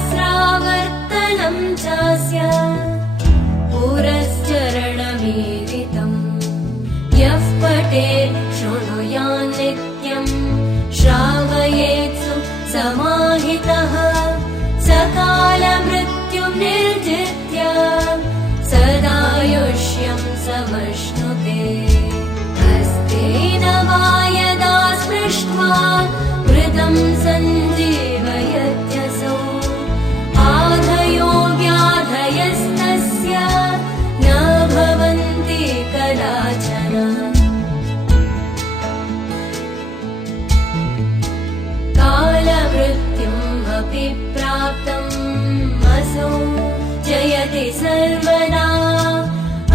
चास्य पुरश्चरणमीरितं यः पठेत् शृणुयान् नित्यं श्रावयेत्सु समाहितः सकालमृत्युं निर्जित्य सदायुष्यं समश्नुते हस्तेन वा यदा स्पृष्ट्वा मृतं सञ्जीवयत्यसौ आधयो व्याधयस्तस्य न भवन्ति कदाचन कालमृत्युम् अपि प्राप्तम् असौ जयति सर्वदा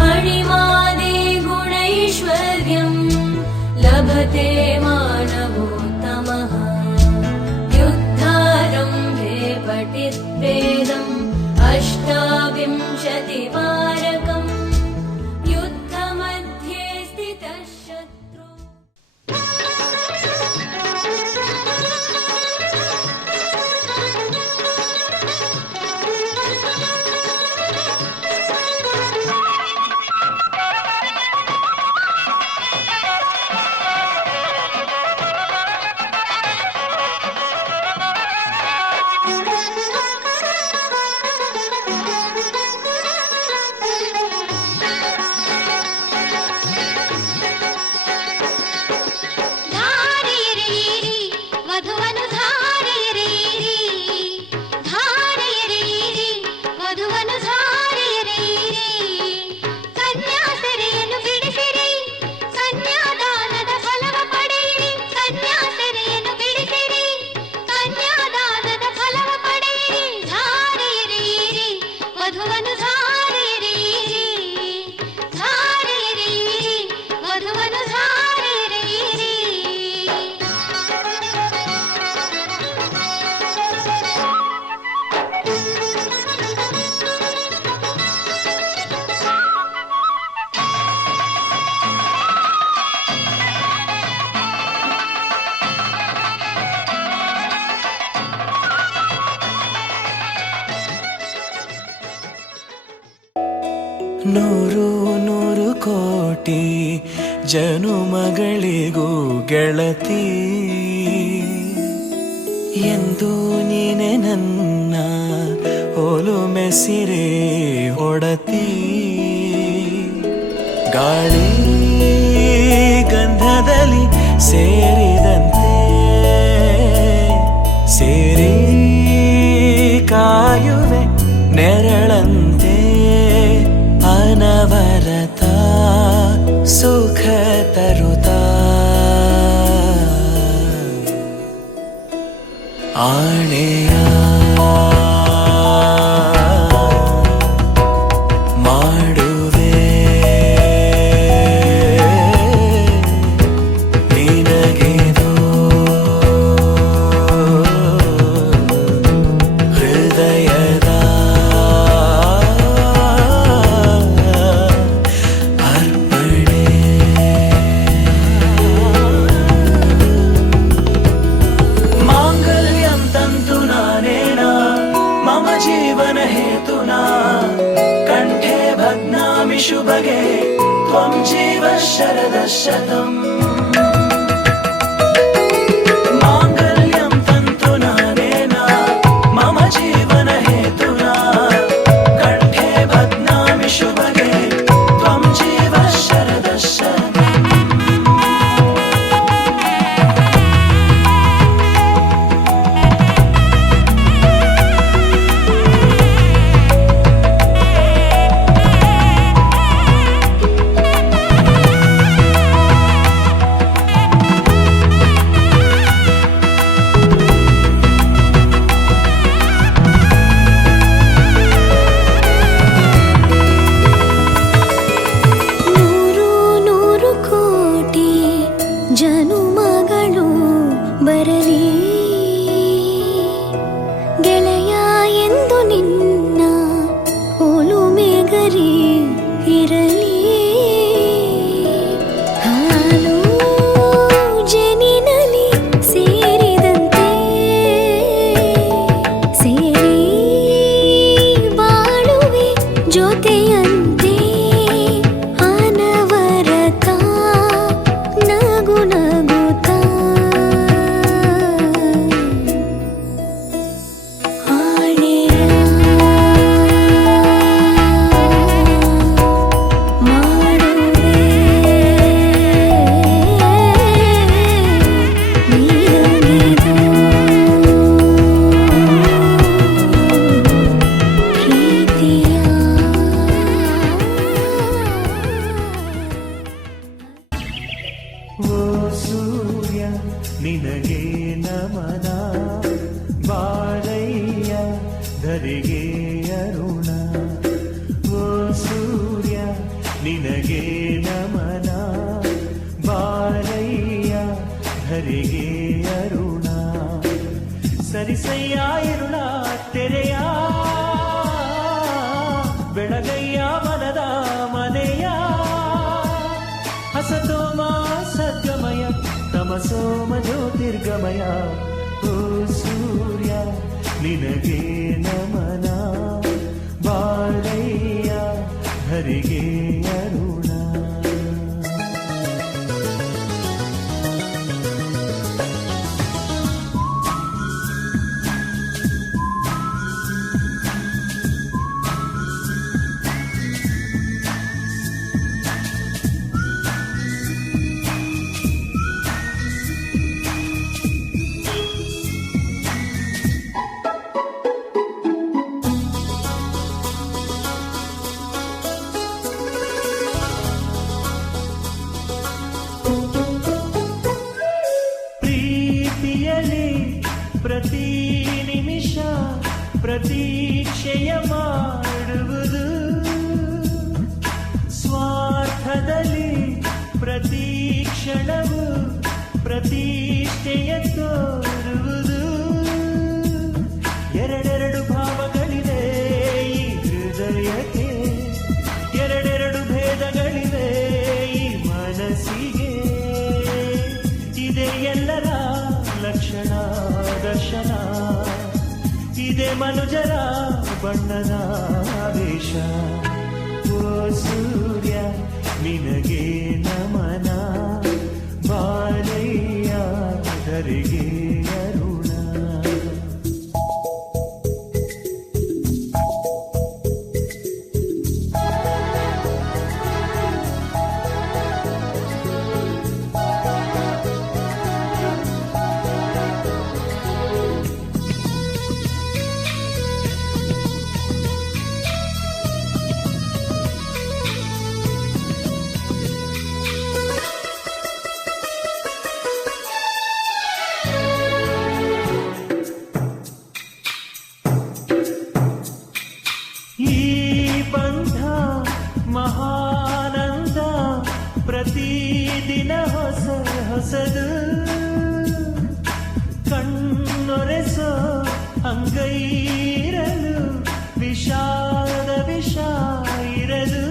अणिमादि गुणैश्वर्यं लभते मानवोत्तमः ನೂರು ನೂರು ಕೋಟಿ ಜನುಮಗಳಿಗೂ ಗೆಳತಿ ಎಂದು ನೀನೆ ನನ್ನ ಒಲುಮೆ ಸಿರೆ ಒಡತಿ ಗಾಳಿ ಗಂಧದಲ್ಲಿ ಸೇರಿದಂತೆ ಸೇರಿ ಕಾಯುವೆ ನೆರಳಂತೆ ಅನವರತ ಸುಖ ತರುತ್ತಾ ಆಣೆಯ ಮಾಡುವೆ ನಿನಗೆದು ಹೃದಯದ ಅರ್ಪಣೆ ಮಾಂಗಲ್ಯಂ ತಂತು ನಾನೇನ ಮಮ ಜೀವನ ಹೇತುನಾ ಕಂಠೆ ಭಗ್ನಾಮಿ ಶುಭಗೆ ತ್ವಂ ಜೀವ ಶರದ ಶತಂ ಮಾಂಗಲ್ಯಂ ತಂತು ನಾನೇನ ಮಮ ಜೀವನ ಹೇತುನಾ ಕಂಠೆ ಭಗ್ನಾಮಿ ಶುಭಗೆ ತ್ವಂ ಜೀವ ಶರದ ಶತಂ ನೂರು ನೂರು ಕೋಟಿ ಜನುಮಗಳು ಬರಲಿ ಗೆಳೆಯ ಎಂದು ನಿನ್ನ ಒಲುಮೆಗರಿ ಇರಲಿ ಹಾಲು ಜನಿನಲಿ ಸೇರಿದಂತೆ ಸೇರಿ ಬಾಳುವೆ ಜೊತೆಯಂತೆ ಅನವರತ ನಗು ನಗುತ್ತಾ ಆಣೆಯ ಮಾಡುವೆ ನಿನಗೆದು ಪ್ರೀತಿಯ ಓ ಸೂರ್ಯ ನಿನಗೆ ನಮನ ಬಾರಯ್ಯ ಧರೆಗೆ ಅರುಣ ಓ ಸೂರ್ಯ ನಿನಗೆ ನಮನ ಬಾರಯ್ಯ ಧರೆಗೆ ಅರುಣ ಸರಿಸಯ್ಯ ಇರುಳ ತೆರೆಯ ಬೆಳಗಯ್ಯ ಮನದ ಮನೆಯ ಹಸತೋಮ ಸತ್ಯಮಯ ತಮಸೋಮ ಜ್ಯೋತಿರ್ಗಮಯ ಓ ಸೂರ್ಯ ನಿನಗೆ ನಮನ ಬಾರಯ್ಯ ಧರೆಗೆ ಅರುಣ ಪ್ರೀತಿಯಲಿ ಪ್ರತಿ ನಿಮಿಷ ಪ್ರತೀಕ್ಷೆಯ ಮಾಡುವುದು ಸ್ವಾರ್ಥದಲ್ಲಿ ಪ್ರತಿ ಕ್ಷಣವು ಪ್ರತಿಷ್ಠೆಯ ತೋರುವುದು ಎರಡೆರಡು ಭಾವಗಳಿವೆ ಈ ಹೃದಯಕ್ಕೆ ಎರಡೆರಡು ಭೇದಗಳಿವೆ ಈ ಮನಸ್ಸಿಗೆ ಇದೆ ಎಲ್ಲರ ಲಕ್ಷಣ ದರ್ಶನ ಇದೆ ಮನುಜರ ಬಣ್ಣದ ವೇಷ ಓ ಪ್ರತಿದಿನ ಹೊಸ ಹೊಸದು ಕಣ್ಣೊರೆಸೋ ಅಂಗೈರಲು ವಿಷಾದ ವಿಷ ಇರಲು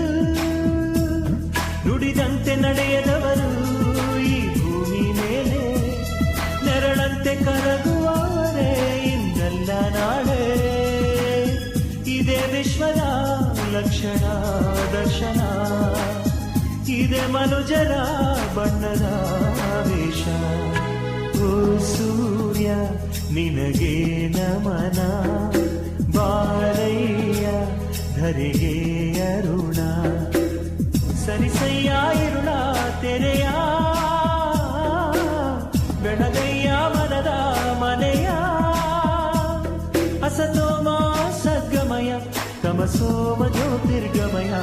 ನುಡಿದಂತೆ ನಡೆಯದವರು ಈ ಭೂಮಿ ಮೇಲೆ ನೆರಳಂತೆ ಕರಗುವವರೇ ಇಂದಲ್ಲ ನಾಳೆ ಇದೇ ವಿಶ್ವದ ಲಕ್ಷಣ ದರ್ಶನ ಇದೇ ಮನುಜರ ಬಣ್ಣದ ವೇಷ ಓ ಸೂರ್ಯ ನಿನಗೆ ನಮನ ಬಾರಯ್ಯ ಧರೆಗೆ ಅರುಣ ಸರಿಸಯ್ಯ ಇರುಳ ತೆರೆಯ ಬೆಳಗಯ್ಯ ಮನದ ಮನೆಯ ಅಸತೋಮ ಸದ್ಗಮಯ ತಮಸೋಮ ಜ್ಯೋತಿರ್ಗಮಯ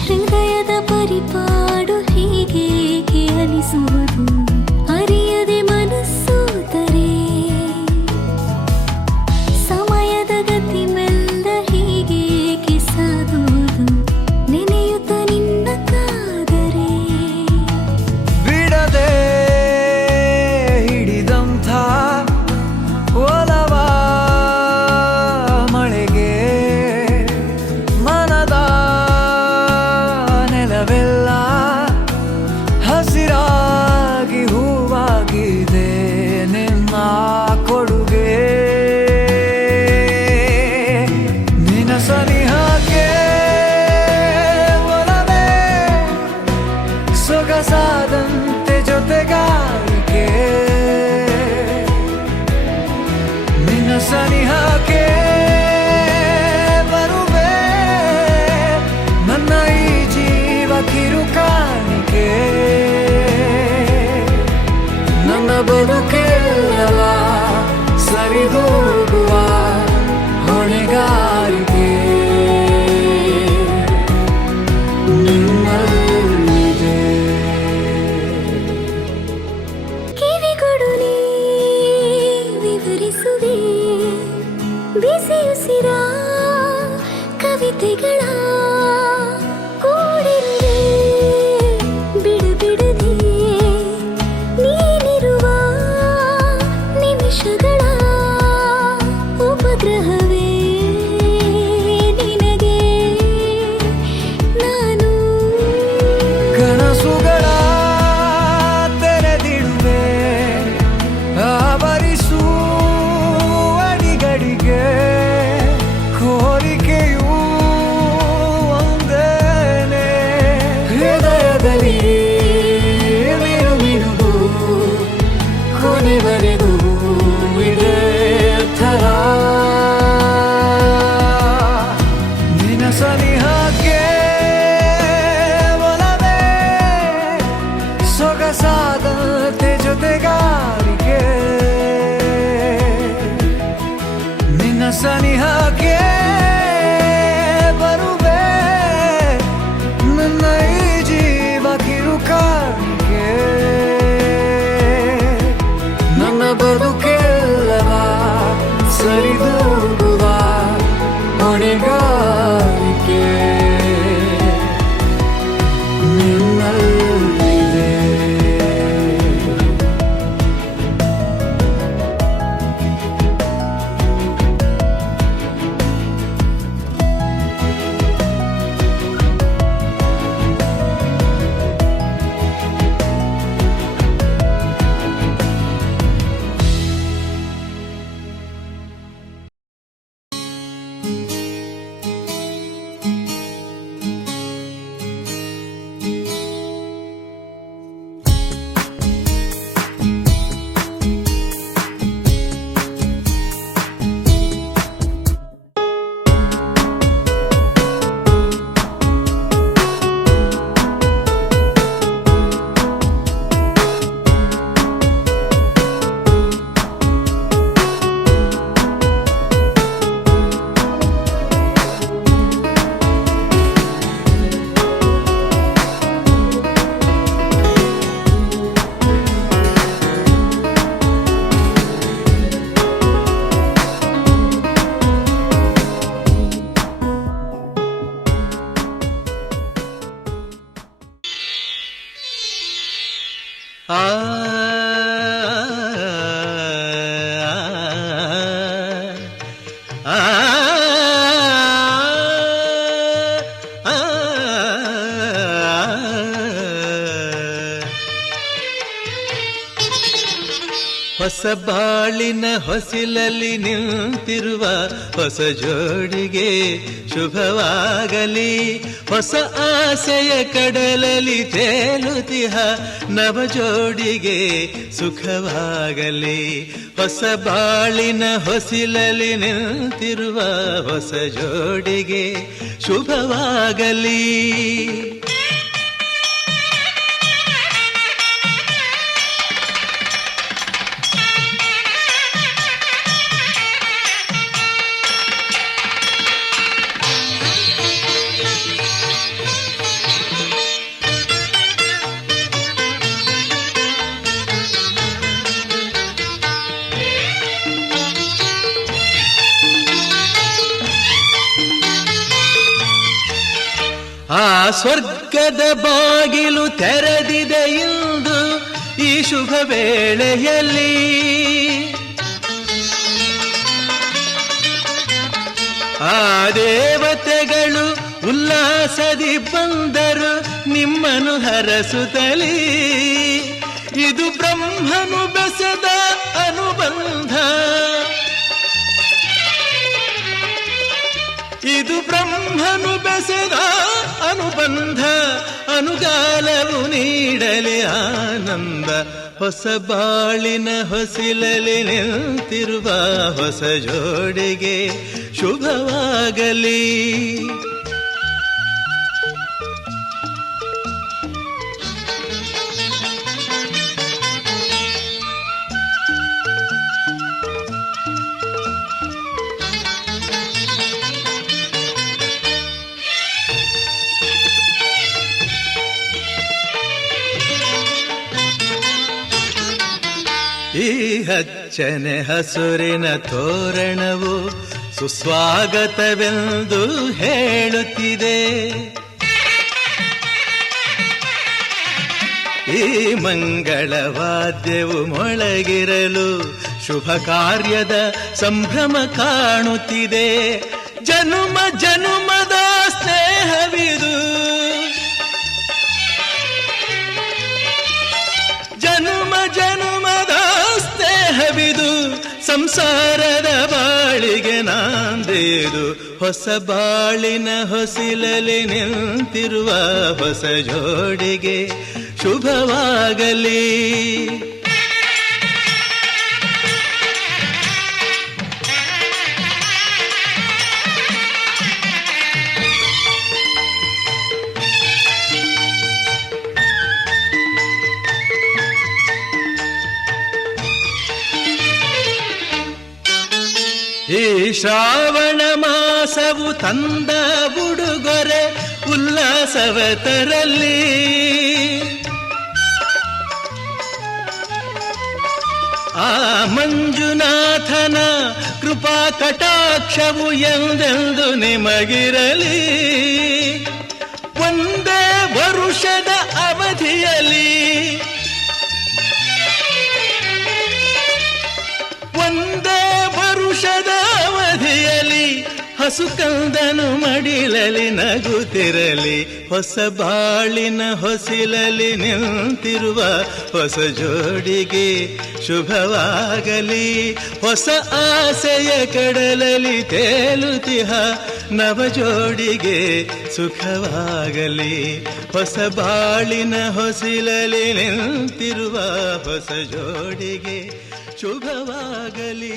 ಹೃದಯದ ಪರಿಪಾಡು ಹೀಗೇಕೆ ಅನಿಸುವುದು ಅರಿಯದೆ ಮನಸ್ಸೋತರೆ ಸಮಯದ ಗತಿ ಮೆಲ್ಲ ಹೀಗೇಕೆ ಸಾಗುವುದು ನೆನೆಯುತ್ತ ನಿನ್ನ ಕಾದರೆ ಬಿಡದೆ ಹಿಡಿದಂಥ ಒಲವ ಮಳೆಗೆ ಮನದ ನೆಲವೆಲ್ಲ ಹಸಿರಾಗಿ ಹೂವಾಗಿದೆ ನಿನ್ನ ಕೊಡುಗೆ ನಿನ್ನ ಸನಿಹಕ್ಕೆ ಒಲವೇ ಸೊಗಸಾದಂತೆ ಜೊತೆಗಾರಿಕೆ ನಿನ್ನ ಸನಿಹಕ್ಕೆ ಬರುವೆ ನನ್ನ ಈ ಜೀವ ಕಿರುಕಾಣಿಕೆ ನನ್ನ ಬದುಕೆಲ್ಲವ ಸರಿದೂಗುವ ಹೊಣೆಗಾರಿಕೆ ನಿನ್ನಲ್ಲಿದೆ ಕಿವಿಗೊಡು ನೀ ವಿವರಿಸುವೆ ಬಿಸಿಯುಸಿರ ಕವಿತೆಗಳ ಕೂಡಿರುವೆ ಬಿಡದೆ ನೀನಿರುವ ನಿಮಿಷಗಳ ಉಪದ್ರವವೇ ನಿನಗೆ ನಾನು ಕನಸುಗಳ ತೆರೆದಿಡುವೆ ಆವರಿಸು ಅಡಿಗಡಿಗೆ ಕೋರಿಕೆಯು ಒಂದೇನೆ ಹೃದಯದಲ್ಲಿ ಮಿನುಮಿನುಗು ಕೊನೆವರೆಗೂ ಇದೇ ಥರ ನಿನ್ನ ಸನಿಹಕ್ಕೆ ಒಲವೇ ಸೊಗಸಾದಂತೆ ಜೊತೆಗಾರಿಕೆ ನಿನ್ನ ಸನಿಹಕ್ಕೆ ಬರುವೆ ನನ್ನ ಈ ಜೀವ ಕಿರುಕಾಣಿಕೆ ನನ್ನ ಬದುಕೆಲ್ಲವ ಬಾಳಿನ ಹೊಸಿಲಲ್ಲಿ ನಿಂತಿರುವ ಹೊಸ ಜೋಡಿಗೆ ಶುಭವಾಗಲಿ. ಹೊಸ ಆಸೆಯ ಕಡಲಲ್ಲಿ ತೇಲುತಿಹ ನವ ಜೋಡಿಗೆ ಸುಖವಾಗಲಿ. ಹೊಸ ಬಾಳಿನ ಹೊಸಿಲಲ್ಲಿ ನಿಂತಿರುವ ಹೊಸ ಜೋಡಿಗೆ ಶುಭವಾಗಲಿ. ಆ ಸ್ವರ್ಗದ ಬಾಗಿಲು ತೆರೆದಿದೆ ಇಂದು ಈ ಶುಭ ವೇಳೆಯಲ್ಲಿ. ಆ ದೇವತೆಗಳು ಉಲ್ಲಾಸದಿ ಬಂದರು ನಿಮ್ಮನ್ನು ಹರಸುತ್ತಲೀ. ಇದು ಬ್ರಹ್ಮನು ಬೆಸೆದ ಅನುಬಂಧ, ಇದು ಬ್ರಹ್ಮನು ಬೆಸೆದ ಅನುಬಂಧ. ಅನುಗಾಲವು ನೀಡಲಿ ಆನಂದ. ಹೊಸ ಬಾಳಿನ ಹೊಸಿಲಲ್ಲಿ ನಿಂತಿರುವ ಹೊಸ ಜೋಡಿಗೆ ಶುಭವಾಗಲಿ. ಈ ಹಚ್ಚನೆ ಹಸುರಿನ ತೋರಣವು ಸುಸ್ವಾಗತವೆಂದು ಹೇಳುತ್ತಿದೆ. ಈ ಮಂಗಳವಾದ್ಯವು ಮೊಳಗಿರಲು ಶುಭ ಕಾರ್ಯದ ಸಂಭ್ರಮ ಕಾಣುತ್ತಿದೆ. ಜನುಮ ಜನುಮದ ಸ್ನೇಹವಿದು, ಜನುಮ ಜನುಮದ ಸ್ನೇಹವಿದು. ಸಂಸಾರದ ಬಾಳಿಗೆ ನಾಂದೇದು. ಹೊಸ ಬಾಳಿನ ಹೊಸಿಲಲ್ಲಿ ನಿಂತಿರುವ ಹೊಸ ಜೋಡಿಗೆ ಶುಭವಾಗಲಿ. ಈ ಶ್ರಾವಣ ಮಾಸವು ತಂದ ಉಡುಗೊರೆ ಉಲ್ಲಾಸವ ತರಲಿ. ಆ ಮಂಜುನಾಥನ ಕೃಪಾ ಕಟಾಕ್ಷವು ಎಂದೆಂದು ನಿಮಗಿರಲಿ. ಒಂದೇ ವರುಷದ ಅವಧಿಯಲ್ಲಿ, ಒಂದೇ ವರುಷದ ಅವಧಿಯಲ್ಲಿ ಹಸು ಕಂದನು ಮಡಿಲಲಿ ನಗುತ್ತಿರಲಿ. ಹೊಸ ಬಾಳಿನ ಹೊಸಿಲಲ್ಲಿ ನಿಂತಿರುವ ಹೊಸ ಜೋಡಿಗೆ ಶುಭವಾಗಲಿ. ಹೊಸ ಆಸೆಯ ಕಡಲಲ್ಲಿ ತೇಲುತಿಹ ನವ ಜೋಡಿಗೆ ಸುಖವಾಗಲಿ. ಹೊಸ ಬಾಳಿನ ಹೊಸಿಲಲ್ಲಿ ನಿಂತಿರುವ ಹೊಸ ಜೋಡಿಗೆ ಶುಭವಾಗಲಿ.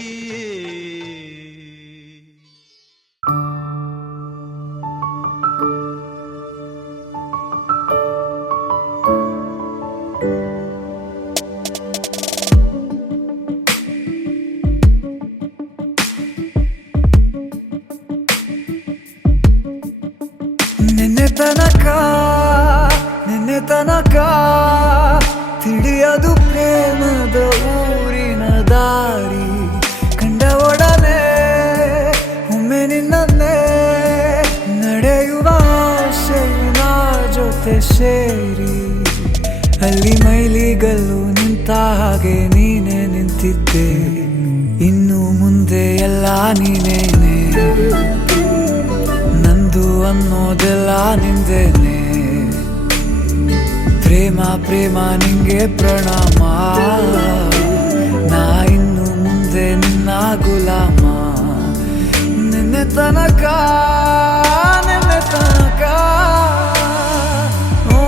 ನಿನ್ನೆ ತನಕ ತಿಳಿಯದು ಪ್ರೇಮದ ಊರಿನ ದಾರಿ. ಕಂಡ ಒಡನೆ ಒಮ್ಮೆ ನಿನ್ನೇ ನಡೆಯುವ ಆಸೆಯ ಜೊತೆ ಸೇರಿ. ಅಲ್ಲಿ ಮೈಲಿಗಲ್ಲು ನಿಂತ ಹಾಗೆ ನೀನೆ ನಿಂತಿದ್ದೆ. ಇನ್ನು ಮುಂದೆ ಎಲ್ಲ ನೀನೇನೆ, ನಂದು ಅನ್ನೋದೆಲ್ಲ ನಿಂದೇನೆ. ಪ್ರೇಮ ಪ್ರೇಮ ನಿಂಗೆ ಪ್ರಣಾಮ. ನಾ ತನಕ ನಿನ್ನೆ ತನಕ ಓ,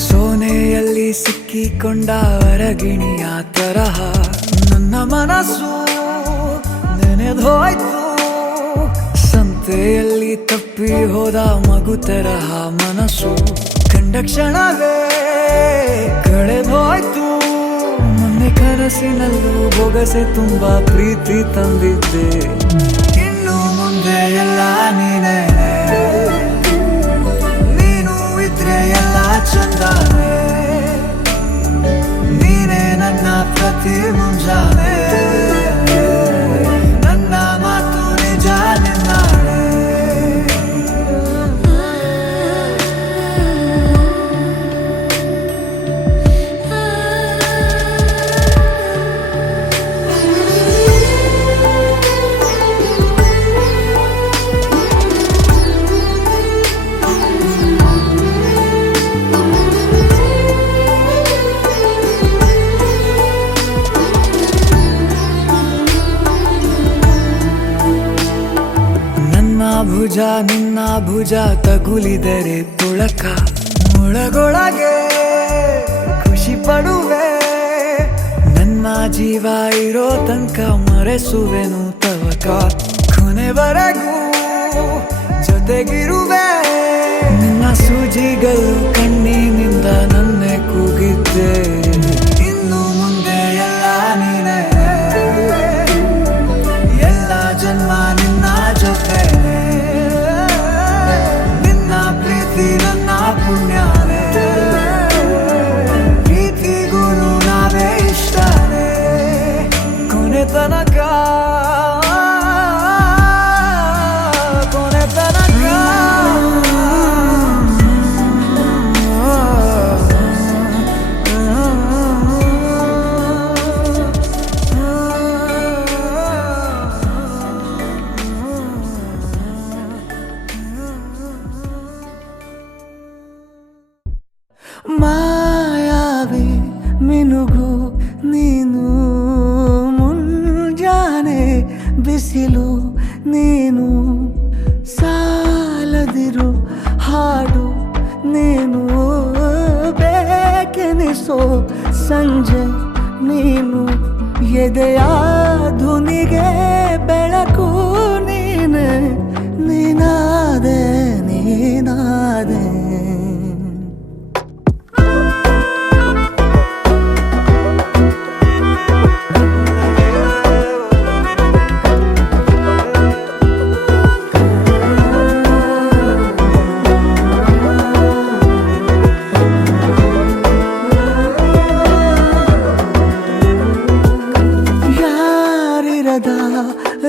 ಸೋನೆಯಲ್ಲಿ ಸಿಕ್ಕಿಕೊಂಡ ಹೊರಗಿಣಿಯ ತರಹ ನನ್ನ ಮನಸ್ಸು ನೆನೆದೋಯ್ತು. ಸಂತೆಯಲ್ಲಿ ತಪ್ಪಿ ಹೋದ ಮಗು ತರಹ ಮನಸ್ಸು ಕಂಡ ಕ್ಷಣವೇ ಕಳೆದೋಯ್ತು. ಮೊನ್ನೆ ಕನಸಿನಲ್ಲೂ ಬೊಗಸೆ ತುಂಬಾ ಪ್ರೀತಿ ತಂದಿದ್ದೆ. ಇನ್ನು ಮುಂದೆ ಎಲ್ಲ ನೀನೇ, ನೀನು ಇದ್ರೆ ಎಲ್ಲ ಚಂದಾನೆ. ನೀನೇ ನನ್ನ ಪ್ರತಿ ಮುಂಜಾನೆ, ನನ್ನ ಮಾತು ನಿಜ ನಿನ್ನಾಳೆ. ಭುಜ ನಿನ್ನ ಭುಜ ತಗುಲಿದರೆ ತುಳಕ ಒಳಗೊಳಗೆ ಖುಷಿ ಪಡುವೆ. ನನ್ನ ಜೀವ ಇರೋ ತನಕ ಮರೆಸುವೆನು ತವಕ. ಕೊನೆವರೆಗೂ ಜೊತೆಗಿರುವೆ. ನಿನ್ನ ಸೂಜಿಗಳು ಕಣ್ಣಿನಿಂದ ನನ್ನೆ ಕೂಗಿದ್ದೆ. ಇನ್ನು ಮುಂದೆ ಎಲ್ಲ ನೀನೇ, ಎಲ್ಲ ಜನ್ಮ ನಿನ್ನ ಜೊತೆ. ನಿನ್ನ ಪ್ರೀತಿ ನನ್ನ ಪುಣ್ಯನೇ, ಪ್ರೀತಿಗೂ ನಾವೇ ಇಷ್ಟನೇ. ಕೊನೆ ತನಕ ಕೊನೆ ತನಕ ಮಾಯಾವಿ ಮಿನುಗು ನೀನು, ಮುಂಜಾನೆ ಬಿಸಿಲು ನೀನು, ಸಾಲದಿರು ಹಾಡು ನೀನು, ಬೇಕೆನಿಸೋ ಸಂಜೆ ನೀನು, ಎದೆಯ ಧುನಿಗೆ ಬೆಳಕು ನೀನೆ, ನೀನಾದೆ ನೀನಾದೆ.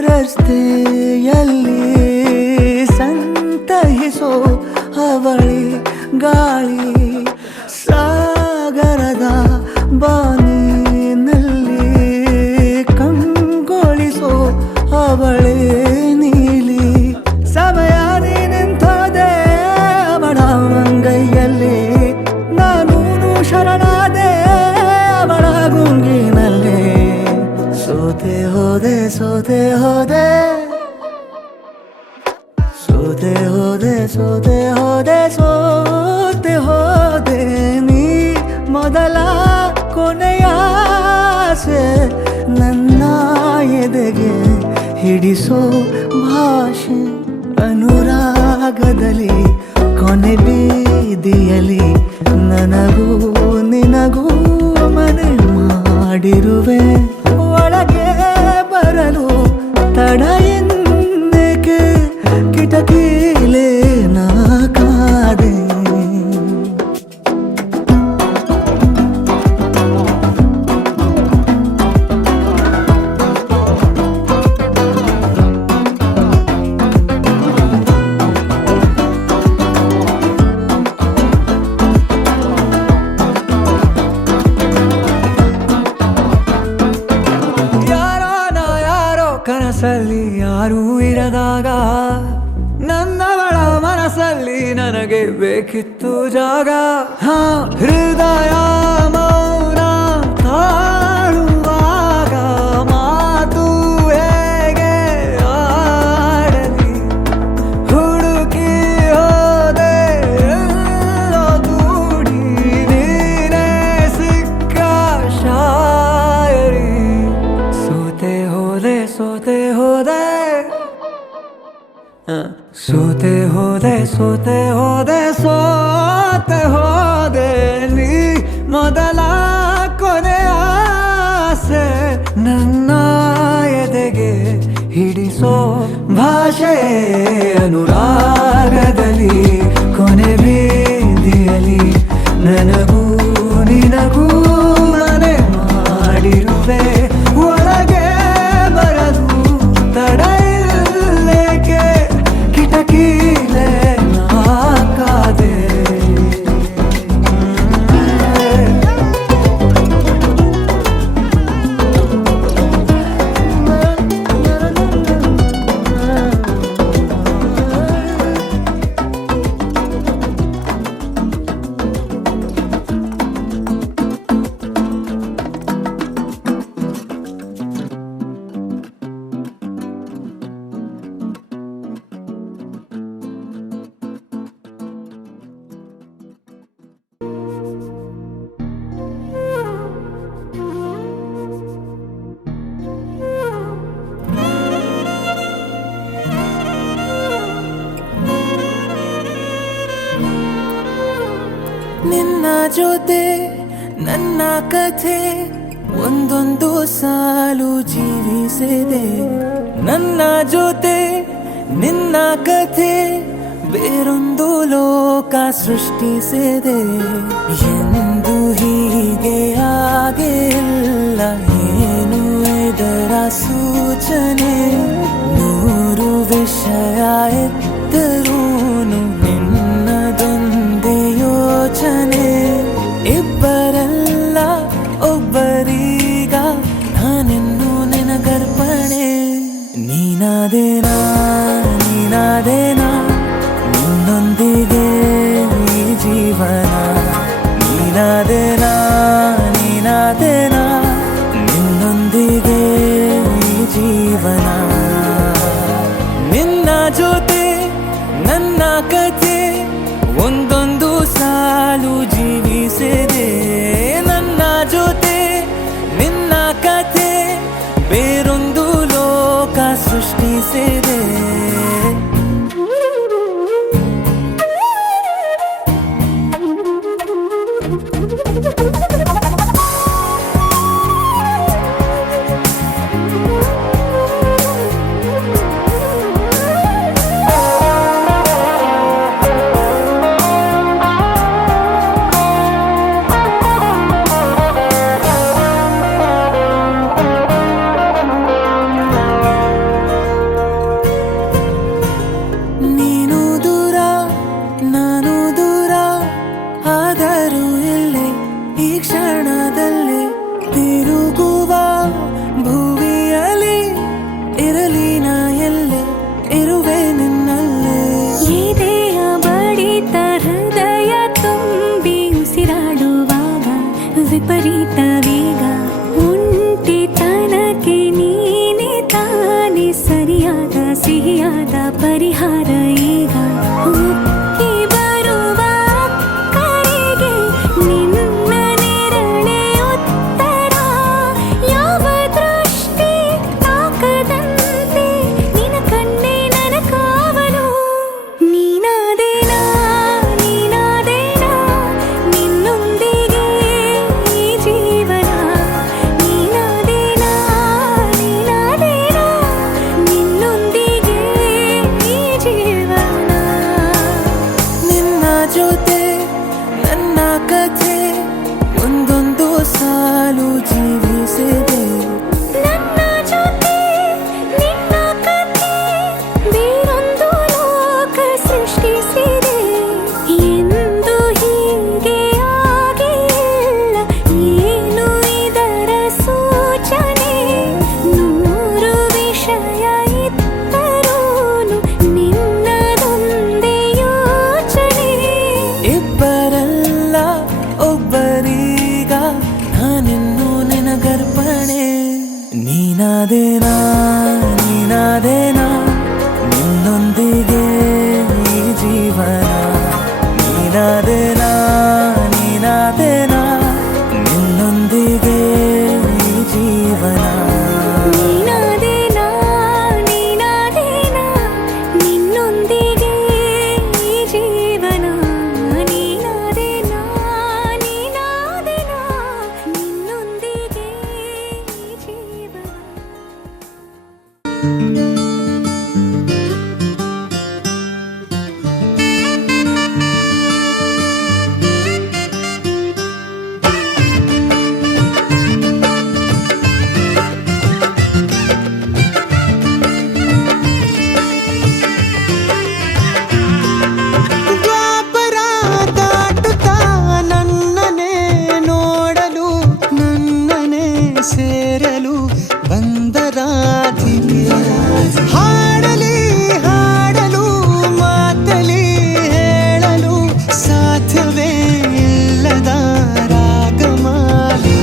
ರಸ್ತೆಯಲ್ಲಿ ಸಂತಹಿಸೋ ಅವಳಿ ಗಾಳಿ, ಸಾಗರದ ಬಾನಿನಲ್ಲಿ ಕಂಗೊಳಿಸೋ ಅವಳೆ ನೀಲಿ. ಸಮಯ ನಿಂತೋದೆ ಅವಳ ಅಂಗೈಯಲ್ಲಿ, ನಾನು ಶರಣಾದೆ ಅವಳ ಗುಂಗಿನಲ್ಲಿ. ಸೋತೆ ಹೋದೆ ಸೋತೆ ಹೋದೆ, ಸೋತೆ ಹೋದೆ ಸೋತೆ ಹೋದೆ, ಸೋತೆ ಹೋದೆ ನೀ ಮೊದಲ ಕೊನೆಯ ಆಸೆ. ನನ್ನ ಎದೆಗೆ ಹಿಡಿಸೋ ಭಾಷೆ ಅನುರಾಗದಲ್ಲಿ ಕೊನೆ ಬೀದಿಯಲ್ಲಿ ನನಗೂ ನಿನಗೂ ಮನೆ ಮಾಡಿರುವೆ. ಯಾರೂ ಇರದಾಗ ನನ್ನವಳ ಮನಸ್ಸಲ್ಲಿ ನನಗೆ ಬೇಕಿತ್ತು ಜಾಗ. ಹೃದಯ ಮೌನ ತಾಳುವಾಗ ಮಾತು ಹೇಗೆ ಆಡಲಿ, ಹುಡುಕಿ ಹೋದೆ ಎಲ್ಲೋ ದೂಡಿ ನೀನೇ ಸಿಕ್ಕ ಶಾಯರಿ. ಸೋತೆ ಹೋದೆ ಸೋತೆ ಹೋದೆ ಸೋತೆ ಹೋದೆ ಸೋತೆ ಹೋದೆ ಸೋತೆ ಹೋದೆ ನೀ ಮೊದಲ ಕೊನೆ ಆಸೆ ನನ್ನ ಎದೆಗೆ ಹಿಡಿಸೋ ಭಾಷೆ ಅನುರಾಗದಲ್ಲಿ ಕೊನೆ ಬೀದಿಯಲ್ಲಿ ನನಗೂ ನಿನಗೂ ಮನೆ ಮಾಡಿರುವೆ ಒಳಗೆ ಬರದು ತಡ ಇಲ್ಲೇಕೆ ಕಿಟಕಿಲೆ ನಾಕಾದೆ. ನಿನ್ನ ಜೊತೆ ನನ್ನ ಕಥೆ ಒಂದೊಂದು ಸಾಲು ಜೀವಿಸಿದೆ. ನನ್ನ ಜೊತೆ ನಿನ್ನ ಕಥೆ ಬೇರೊಂದು ಲೋಕ ಸೃಷ್ಟಿಸಿದೆ. ಎಂದು ಹೀಗೆ ಆಗಿಲ್ಲ, ಏನು ಇದರ ಸೂಚನೆ? ನೂರು ವಿಷಯ ಇದ್ದರೂನು ನಿನ್ನದೊಂದೇ ಯೋಚನೆ. ಇಬ್ಬರಲ್ಲ ಒಬ್ಬರೀಗ ನಾನೆನ್ನು ನೆನಗರ್ಪಣೆ. ನೀನಾದೇನಾ ನೀನಾದೇನಾ ನಿನ್ನೊಂದಿಗೆ ಈ ಜೀವನ. ನೀನಾದೇನಾ ನೀನಾದೇನಾ ನಿನ್ನೊಂದಿಗೆ ಈ ಜೀವನ. ನಿನ್ನ ಜೊತೆ ನನ್ನ ಕಥೆ ಒಂದೊಂದು ಸಾಲು ಜೀವಿಸಿದೆ. ನನ್ನ ಜೊತೆ ನಿನ್ನ ಕಥೆ ಬೇರೊಂದು ಲೋಕ ಸೃಷ್ಟಿಸಿದೆ. ವಿಪರೀತ ವೇಗ ಒಂಟಿತನಕ್ಕೆ ನೀನೆ ತಾನೆ ಸರಿಯಾದ ಸಿಹಿಯಾದ ಪರಿಹಾರ ಈಗ. ಉಕ್ಕಿ ಬರುವ ಕರೆಗೆ ನಿನ್ನ ನೆರಳೆ ಉತ್ತರ. ಯಾವ ದೃಷ್ಟಿ ತಾಕದಂತೆ ನಿನ ಕಣ್ಣೆ ನನ್ನ ಕಾವಲು. ನೀನಾದೇನಾ ನೀನಾದೇನಾ ನಿನ್ನೊಂದಿಗೆ ಈ ಜೀವನ. ನೀನಾದೇನಾ ನೀನಾದೇನಾ ನಿನ್ನೊಂದಿಗೆ ಈ ಜೀವನ. ನೀನಾದೇನಾ ನೀನಾದೇನಾ ನಿನ್ನೊಂದಿಗೆ ಈ ಜೀವನ ನೀನಾದೇನಾ ನೀನಾದೇನಾ ನಿನ್ನೊಂದಿಗೆ ಈ ಜೀವನ ನೀನಾದೇನಾ ನೀನಾದೇನಾ ನಿನ್ನೊಂದಿಗೆ ಈ ಜೀವನ ನೀನಾದೇನಾ ನೀನಾದೇನಾ ನಿನ್ನೊಂದಿಗೆ ಈ ಜೀವನ ದ್ವಾಪರ ದಾಟುತ್ತಾ ನನ್ನನೇ ನೋಡಲು ನನ್ನನೇ ಸೇರಲು ಬಂದ ರಾಧಿಕೆ ಹಾಡಲಿ ಹಾಡಲು ಮಾತಲಿ ಹೇಳಲು ಸಾಧ್ಯವೇ ಇಲ್ಲದ ರಾಗಮಾಲಿ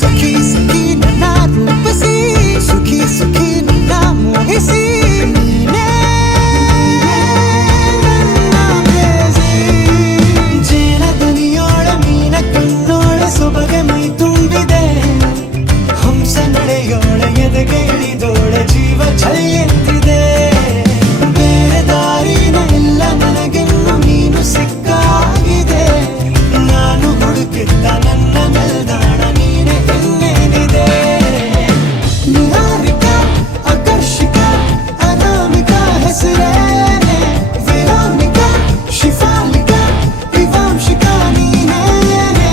ಸಖಿ ಸಖಿ ನನ್ನ ರೂಪಿಸಿ ಸುಖಿ ಸುಖಿ ನನ್ನ ಮೋಹಿಸಿ ನೀನೇ ಜೇನ ದನಿಯೋಳ ಮೀನ ಕಣ್ಣೋಳ ಸೊಬಗೆ ಮೈ ತುಂಬಿದೆ ಹಂಸ ನಡೆಯೋಳ ಎದೆಗೆ ಇಳಿದೋಳ ಜೀವ ಛಲ್ಲೆಂದಿದೆ ಬೇರೆ ದಾರಿನ ಎಲ್ಲ ನನಗೆನ್ನು ನೀನು ಸಿಕ್ಕಾಗಿದೆ ನಾನು ಹುಡುಕಿದ್ದ ನನ್ನ ನಿಲ್ದಾಣ ನೀನೆ ಇನ್ನೇನಿದೆ ನಿಹಾರಿಕ ಆಕರ್ಷಿಕ ಅನಾಮಿಕ ಹೆಸರೇನೆ ವೆರೋನಿಕ ಶಿಫಾಲಿಕ ವಿವಾಂಶಿಕ ನೀನೇನೆ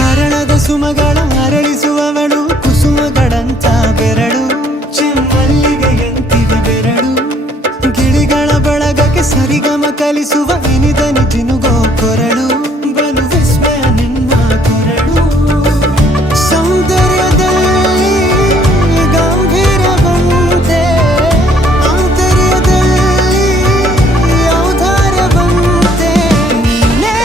ಹರಣದ ಸುಮಗಳ ಅರಳಿಸುವವಳು ಕುಸುಮಗಳಂತ ಬೆರಳು ಚೆಮ್ಮಲ್ಲಿಗೆಯಂತಿವೆ ಬೆರಳು ಗಿಳಿಗಳ ಬಳಗಕ್ಕೆ ಸರಿಗಮ ಕಲಿಸುವ ಇನಿದನಿ ಜಿನುಗೋ ಕೊರಳು ಬಲು ವಿಸ್ಮಯ ನಿನ್ನ ಕೊರಳು ಸೌಂದರ್ಯದಲ್ಲಿ ಗಂಭೀರವಂತೆ ಆಂತರ್ಯದಲ್ಲಿ ಔದಾರ್ಯವಂತೆ ನೀನೇ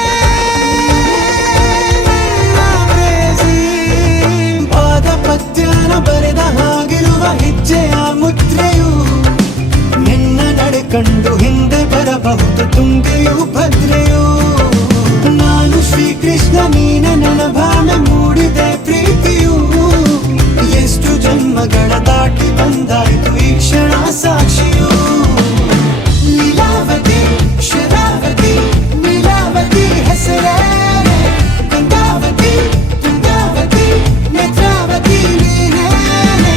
ಪಾದ ಪದ್ಯನ ಬರೆದ ಹಾಗಿರುವ ಹೆಜ್ಜೆಯ ಮುದ್ರೆಯು ನಿನ್ನ ನಡೆ ಕಂಡು ಹಿಂದೆ ಬರಬಹುದು ತುಂಗೆಯು ಭದ್ರೆಯು ನಾನು ಶ್ರೀಕೃಷ್ಣ ನೀನೆ ನನ್ನ ಭಾವ ಮೂಡಿದೆ ಪ್ರೀತಿಯು ಎಷ್ಟು ಜನ್ಮಗಳ ದಾಟಿ ಬಂದಾಯ್ತು ಈ ಕ್ಷಣ ಸಾಕ್ಷಿಯು ಲೀಲಾವತಿ ಶರಾವತಿ ನೀಲಾವತಿ ಹೆಸರೇನೆ ಗಂಗಾವತಿ ತುಂಗಾವತಿ ನೇತ್ರಾವತಿ ನೀನೇನೆ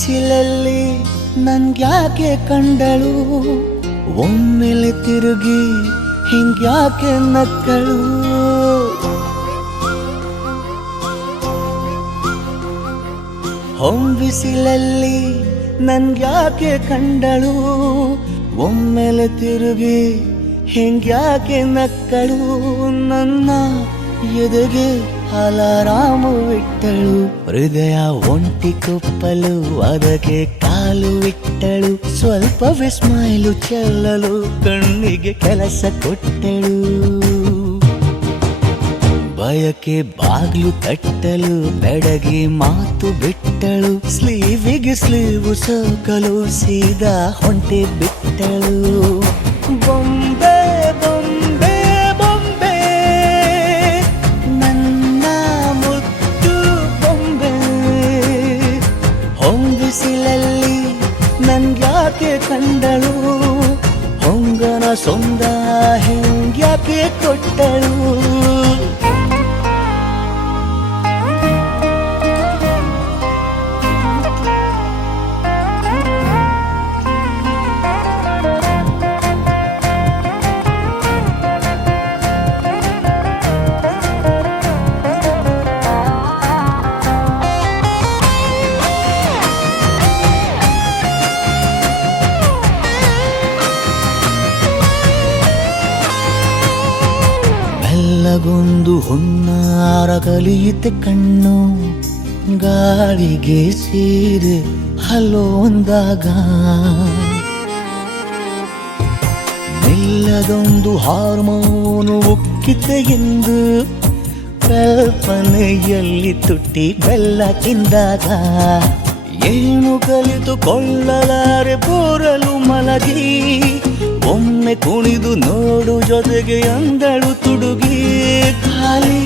ಬಿಸಿಲಲ್ಲಿ ನನ್ಗ್ಯಾಕೆ ಕಂಡಳು, ಒಮ್ಮೆಲೆ ತಿರುಗಿ ಹಿಂಗ್ಯಾಕೆ ನಕ್ಕಳು. ಬಿಸಿಲಲ್ಲಿ ನನ್ಗ್ಯಾಕೆ ಕಂಡಳು, ಒಮ್ಮೆಲೆ ತಿರುಗಿ ಹಿಂಗ್ಯಾಕೆ ನಕ್ಕಳು. ನನ್ನ ಎದೆಗೆ ಅಲಾರಾಮು ಇಟ್ಟಳು, ಹೃದಯ ಒಂಟಿ ಕೊಪ್ಪಲು ಅದಕ್ಕೆ ಕಾಲು ಇಟ್ಟಳು. ಸ್ವಲ್ಪವೇ ಸ್ಮೈಲು ಚೆಲ್ಲಲು ಕಣ್ಣಿಗೆ ಕೆಲಸ ಕೊಟ್ಟಳು. ಬಯಕೆ ಬಾಗ್ಲು ತಟ್ಟಲು ಬೆಡಗಿ ಮಾತು ಬಿಟ್ಟಳು. ಸ್ಲೀವಿಗೆ ಸ್ಲೀವು ಸೋಕಲು ಸೀದಾ ಹೊಂಟೆ ಬಿಟ್ಟಳು. ಬೊಂಬೆ ಬೊಂಬೆ ಬೊಂಬೆ ನನ್ನ ಮುದ್ದು ಬೊಂಬೆ. ಹೊಂಬಿಸಿಲಲ್ಲಿ ನನ್ಗ್ಯಾಕೆ ಕಂಡಳು, ಹೊಂಗನ ಸೊಂದ ಹೆಂಗ್ಯಾಕೆ ಕೊಟ್ಟಳು. ಗೊಂದು ಹುನ್ನಾರ ಕಲಿಯುತ್ತೆ ಕಣ್ಣು, ಗಾಳಿಗೆ ಸೀರೆ ಹಲೋ ಅಂದಾಗ ಮೆಲ್ಲದೊಂದು ಹಾರ್ಮೋನು ಉಕ್ಕಿತೆ ಎಂದು ಕಲ್ಪನೆಯಲ್ಲಿ ತುಟ್ಟಿ ಬೆಲ್ಲ ತಿಂದಾಗ. ಏನು ಕಲಿತುಕೊಳ್ಳಲಾರೆ ಬೋರಲು ಮಲಗಿ, ಒಮ್ಮೆ ಕುಣಿದು ನೋಡು ಜೊತೆಗೆ ಅಂದಳು ತುಡುಗಿ. ಖಾಲಿ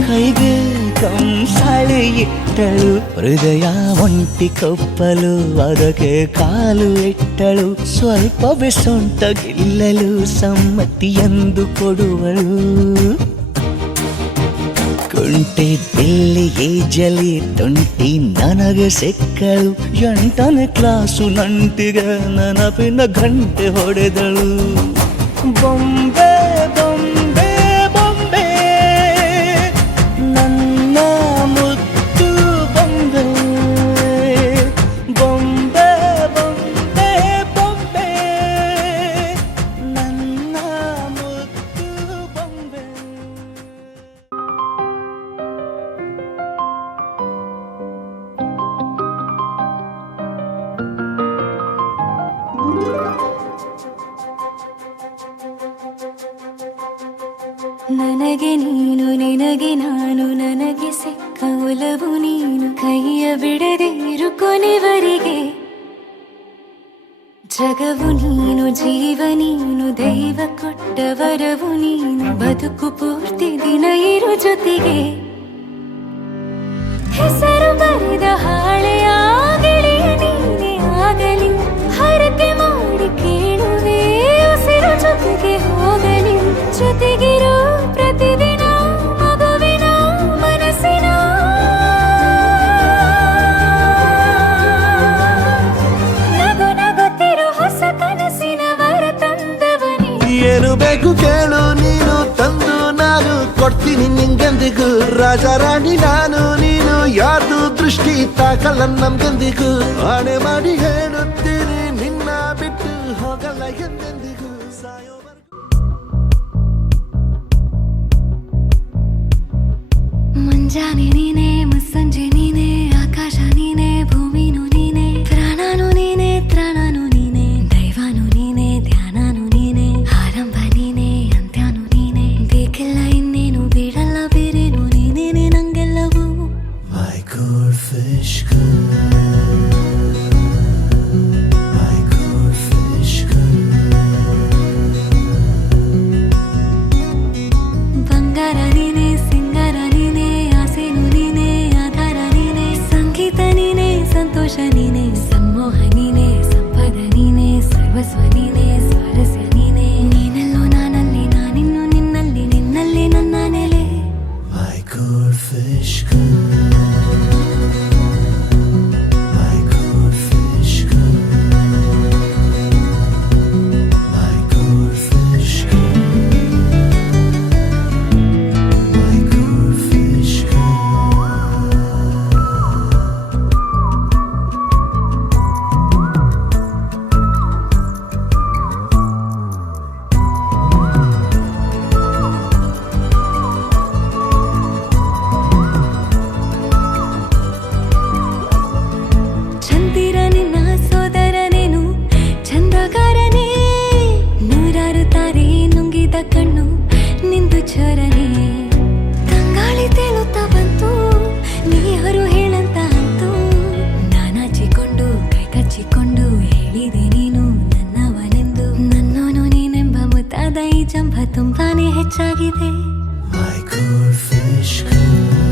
ಕೈಗೆ ಕಂಸಾಳೆ ಇಟ್ಟಳು, ಹೃದಯ ಒಂಟಿ ಕೊಪ್ಪಲು ಅದಕ್ಕೆ ಕಾಲು ಇಟ್ಟಳು. ಸ್ವಲ್ಪವೇ ಸೊಂಟ ಗೆಲ್ಲಲು ಸಮ್ಮತಿಯೆಂದು ಕೊಡುವಳು. ಕುಂಟೆ ಬಿಲ್ಲಿ ಏಜಲಿ ತುಂಟಿ ನನಗೆ ಸಿಕ್ಕಳು, 8ನೇ ಕ್ಲಾಸು ನಂಟಿಗೆ ನೆನಪಿನ ಗಂಟೆ ಹೊಡೆದಳು. ಬೊಂಬೆ ಬೊಂಬೆ ಬೊಂಬೆ ನನ್ನ ಮುದ್ದು ಬೊಂಬೆ. ಬೊಂಬೆ ಬೊಂಬೆ ಬೊಂಬೆ ನನ್ನ ಮುದ್ದು ಬೊಂಬೆ. ನನಗೆ ನೀನು ನಿನಗೆ ನಾನು, ನನಗೆ ಸಿಕ್ಕ ಒಲವು ನೀನು, ಕೈಯ ಬಿಡದಿರು ಕೊನೆವರೆಗೆ. ಜಗವು ನೀನು ಜೀವ ನೀನು, ದೈವ ಕೊಟ್ಟ ವರವು ನೀನು, ಬದುಕು ಪೂರ್ತಿ ದಿನ ಇರು ಜೊತೆಗೆ. ಹೆಸರು ಬರೆದ ಹಾಳೆಯ ಗೆಳೆಯ ನೀನೇ ಆಗಲಿ, ಹರಕೆ ಮಾಡಿ ಕೇಳುವೆ ಉಸಿರು ಜೊತೆಗೆ ಹೋಗಲಿ. ಜೊತೆಗಿರೋ ಪ್ರತಿದಿನ ಮಗುವಿನ ಮನಸ್ಸಿನ ನಗು ನಗುತ್ತಿರೋ ಹೊಸ ಕನಸಿನ ವರ ತಂದವನೇ. ಏನು ಬೇಕು ಕೇಳು ನೀನು ತಂದು ನಾನು ಕೊಡ್ತೀನಿ ನಿಂಗೆಂದಿಗೂ. ರಾಜ ರಾಣಿ ನಾನು ನೀನು ಯಾರ್ದು ದೃಷ್ಟಿ ತಾಕಲ್ಲ ನಮ್ಗೆಂದಿಗೂ. ಆಣೆ ಮಾಡಿ ಹೇಳುತ್ತೀನಿ ನಿನ್ನ ಬಿಟ್ಟು ಹೋಗಲ್ಲ ಎಂದೆಂದಿಗೂ. ಮುಂಜಾನೆ ನೀನೆ ಮುಸ್ಸಂಜೆ ನೀನೆ, ಆಕಾಶ ನೀನೆ ಭೂಮಿನೂ ನೀನೆ, ಪ್ರಾಣನು ನೀನೆ ತ್ರಾಣನು ನೀನೆ, ದೈವನು ನೀನೆ ಧ್ಯಾನನು ನೀನೆ, ಆರಂಭ ನೀನೆ ಅಂತ್ಯನು ನೀನೆ, ಬೇಕಿಲ್ಲ ಇನ್ನೇನು ಬಿಡಲ್ಲ ಬೇರೇನು ನೀನೇನೆ ನಂಗೆಲ್ಲವೂ. My goldfish girl, my goldfish girl. ಬಂಗಾರ ನೀನೆ ಸಿಂಗಾರ ನೀನೆ, ಆಸೆನು ನೀನೆ ಆಧಾರ ನೀನೆ, ಸಂಗೀತ ನೀನೆ ಸಂತೋಷ ನೀನೆ, ಸಮ್ಮೋಹ ನೀನೆ ಸಂಪದ ನೀನೆ, ಸರ್ವಸ್ವ ನೀನೆ ಸ್ವಾರಸ್ಯ ನೀನೆ. ನೀನೆಲ್ಲೋ ನಾನಲ್ಲಿ ನಾನಿನ್ನು ನಿನ್ನಲ್ಲಿ, ನಿನ್ನಲ್ಲಿ ನನ್ನ ನೆಲೆ. My goldfish girl, my goldfish ಹೆಚ್ಚಾಗಿದೆ My goldfish girl.